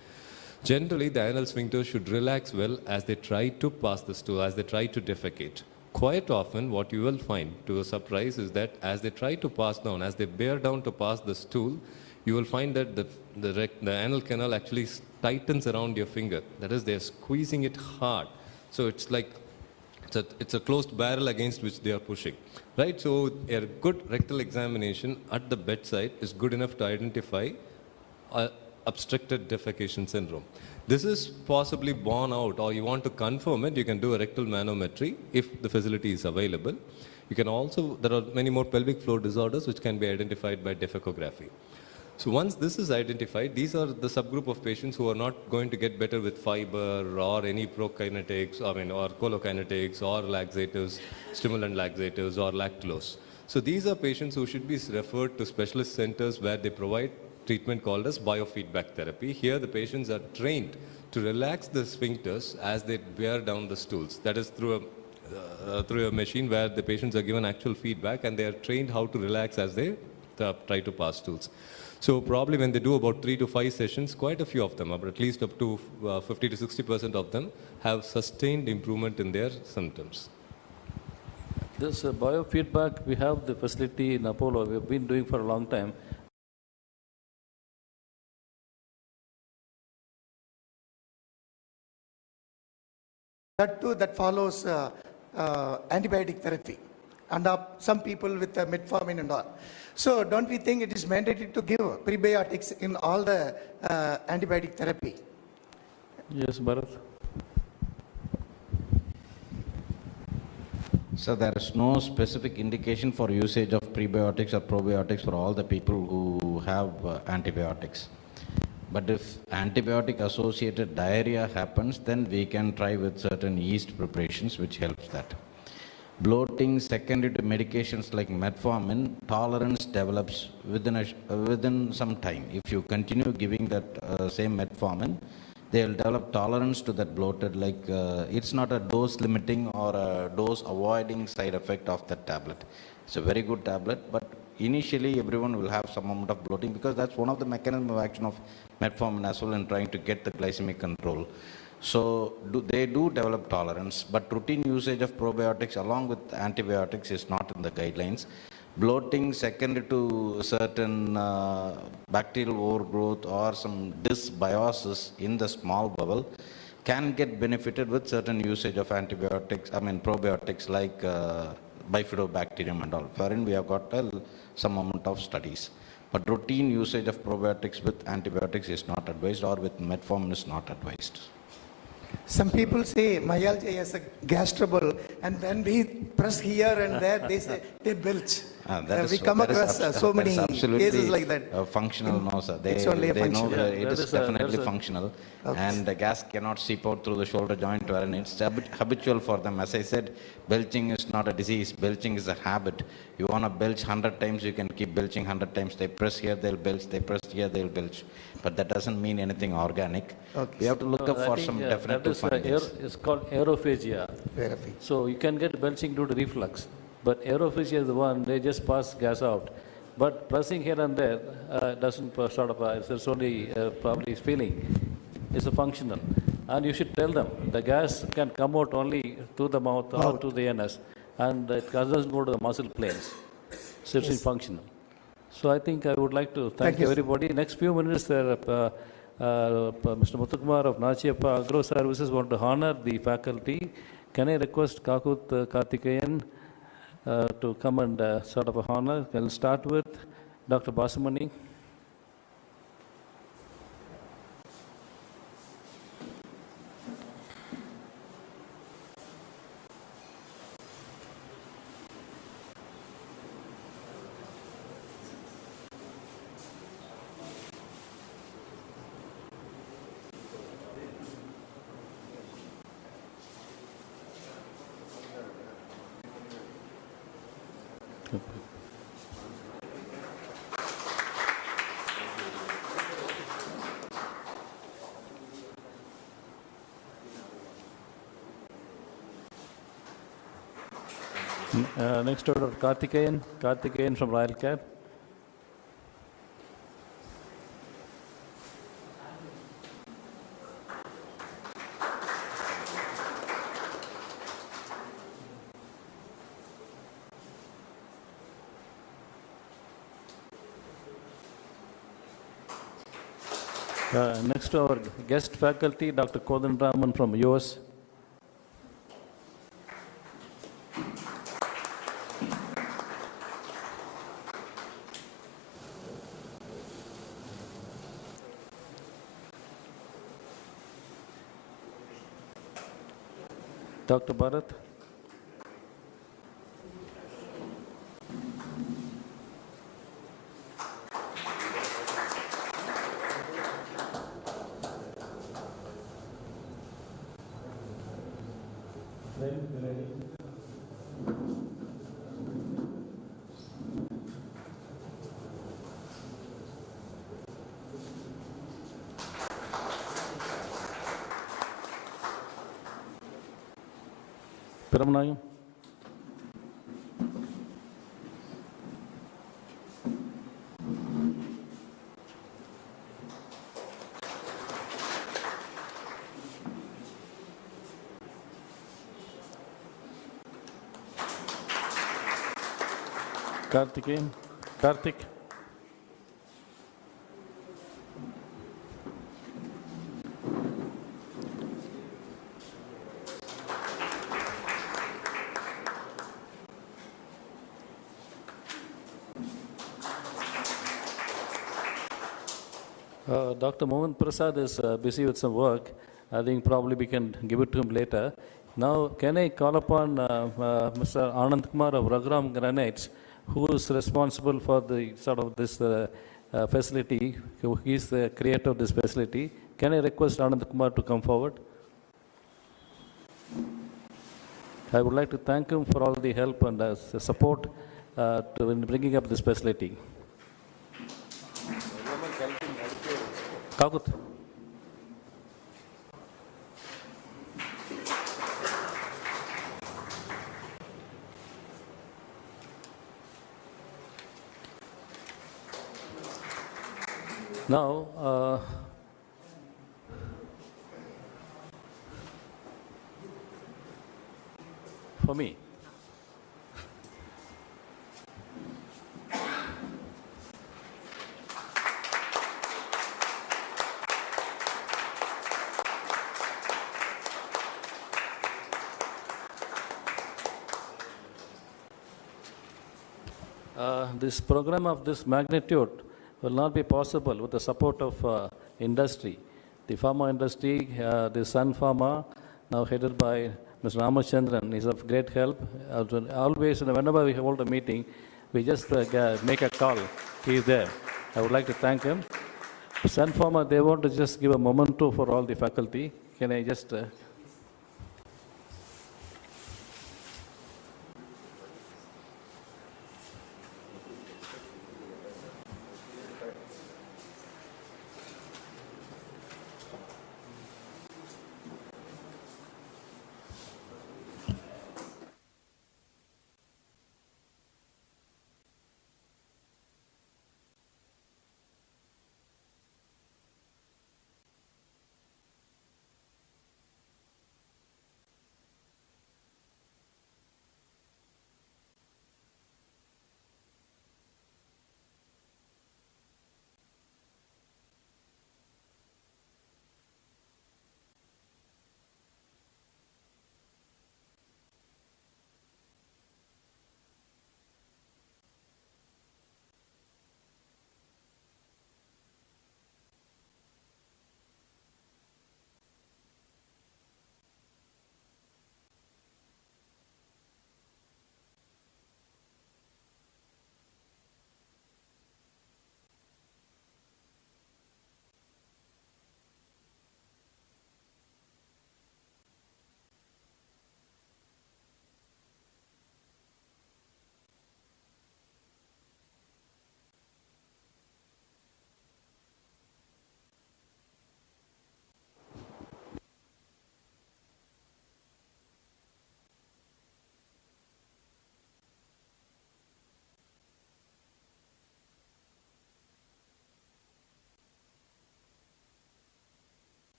Generally, the anal sphincter should relax well as they try to pass the stool, as they try to defecate. Quite often, what you will find, to a surprise, is that as they try to pass down, as they bear down to pass the stool, you will find that the anal canal actually tightens around your finger. That is, they're squeezing it hard. So it's like it's a closed barrel against which they are pushing, right? So a good rectal examination at the bedside is good enough to identify obstructed defecation syndrome. This is possibly borne out, or you want to confirm it, you can do a rectal manometry if the facility is available. You can also, there are many more pelvic floor disorders which can be identified by defecography. So once this is identified, these are the subgroup of patients who are not going to get better with fiber or any prokinetics, or cholokinetics or laxatives, stimulant laxatives or lactulose. So these are patients who should be referred to specialist centers where they provide treatment called as biofeedback therapy. Here the patients are trained to relax the sphincters as they bear down the stools. That is through a machine where the patients are given actual feedback and they are trained how to relax as they try to pass stools. So probably when they do about 3 to 5 sessions, quite a few of them, but at least up to 50 to 60% of them have sustained improvement in their symptoms. This biofeedback, we have the facility in Apollo, we have been doing for a long time. That too, that follows antibiotic therapy, and some people with metformin and all. So don't we think it is mandatory to give prebiotics in all the antibiotic therapy? Yes, Bharat. So there is no specific indication for usage of prebiotics or probiotics for all the people who have antibiotics. But if antibiotic associated diarrhea happens, then we can try with certain yeast preparations which helps that. Bloating secondary to medications like metformin, tolerance develops within some time. If you continue giving that same metformin, they will develop tolerance to that bloated, it's not a dose limiting or a dose avoiding side effect of that tablet. It's a very good tablet, but initially everyone will have some amount of bloating because that's one of the mechanism of action of metformin as well in trying to get the glycemic control. So they do develop tolerance, but routine usage of probiotics along with antibiotics is not in the guidelines. Bloating secondary to certain bacterial overgrowth or some dysbiosis in the small bowel can get benefited with certain usage of antibiotics, probiotics like bifidobacterium and all, wherein we have got some amount of studies. But routine usage of probiotics with antibiotics is not advised, or with metformin is not advised. Some people say myalgia is a gas trouble, and when we press here and there, they say they belch. We come across so many cases like that. Functional, no sir. It's only a they functional. know that it is definitely functional, and the gas cannot seep out through the shoulder joint, wherein it's habitual for them. As I said, belching is not a disease. Belching is a habit. You want to belch 100 times, you can keep belching 100 times. They press here, they'll belch. They press here, they'll belch. But that doesn't mean anything organic. We have to look up for some definitive findings. It's called aerophagia. So you can get belching due to reflux. But aerophagia is the one, they just pass gas out. But pressing here and there doesn't it's only probably feeling. It's a functional. And you should tell them, the gas can come out only through the mouth or to the anus. And it doesn't go to the muscle planes. So it's functional. So I think I would like to thank everybody. Next few minutes, Mr. Muthukumar of Nachiyappa Agro Services want to honor the faculty. Can I request Kakut Karthikeyan to come and honor? I'll start with Dr. Basamani. Next to Dr. Karthikeyan from Royal Care. Next to our guest faculty, Dr. Kodanraman from US. Dr. Bharat. Piramnayam. Karthik. Dr. Mohan Prasad is busy with some work. I think probably we can give it to him later. Now, can I call upon Mr. Anand Kumar of Raghram Granites, who is responsible for the sort of this facility? He is the creator of this facility. Can I request Anand Kumar to come forward? I would like to thank him for all the help and support to in bringing up this facility. Kakut. Now, for me, this program of this magnitude will not be possible with the support of industry. The pharma industry, the Sun Pharma, now headed by Mr. Ramachandran, is of great help. Always, whenever we hold a meeting, we just make a call. He is there. I would like to thank him. Sun Pharma, they want to just give a memento for all the faculty. Can I just...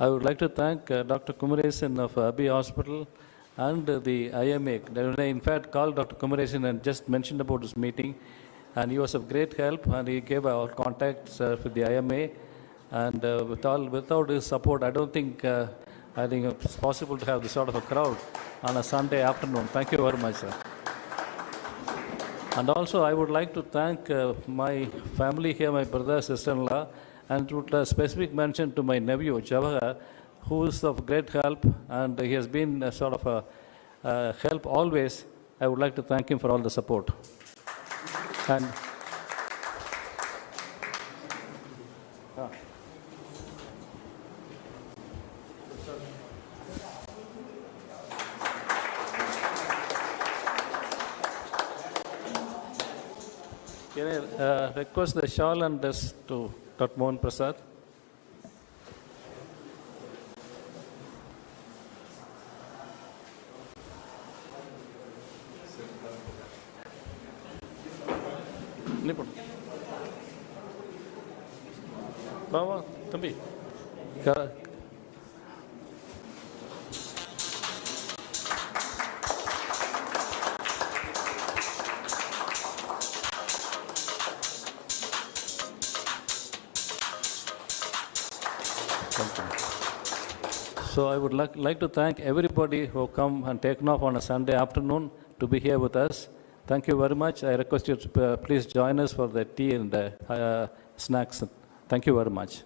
I would like to thank Dr. Kumaresan of Abbey Hospital and the IMA. I, in fact, called Dr. Kumaresan and just mentioned about this meeting, and he was of great help, and he gave our contacts with the IMA. And without his support, I don't think it's possible to have this sort of a crowd on a Sunday afternoon. Thank you very much, sir. And also, I would like to thank my family here, my brother, sister-in-law, and with a specific mention to my nephew, Jawahar, who is of great help, and he has been a sort of a help always. I would like to thank him for all the support. And can I request the shawl and this to Dr. Mohan Prasad? Tambi. So I would like to thank everybody who come and taken off on a Sunday afternoon to be here with us. Thank you very much. I request you to please join us for the tea and snacks. Thank you very much.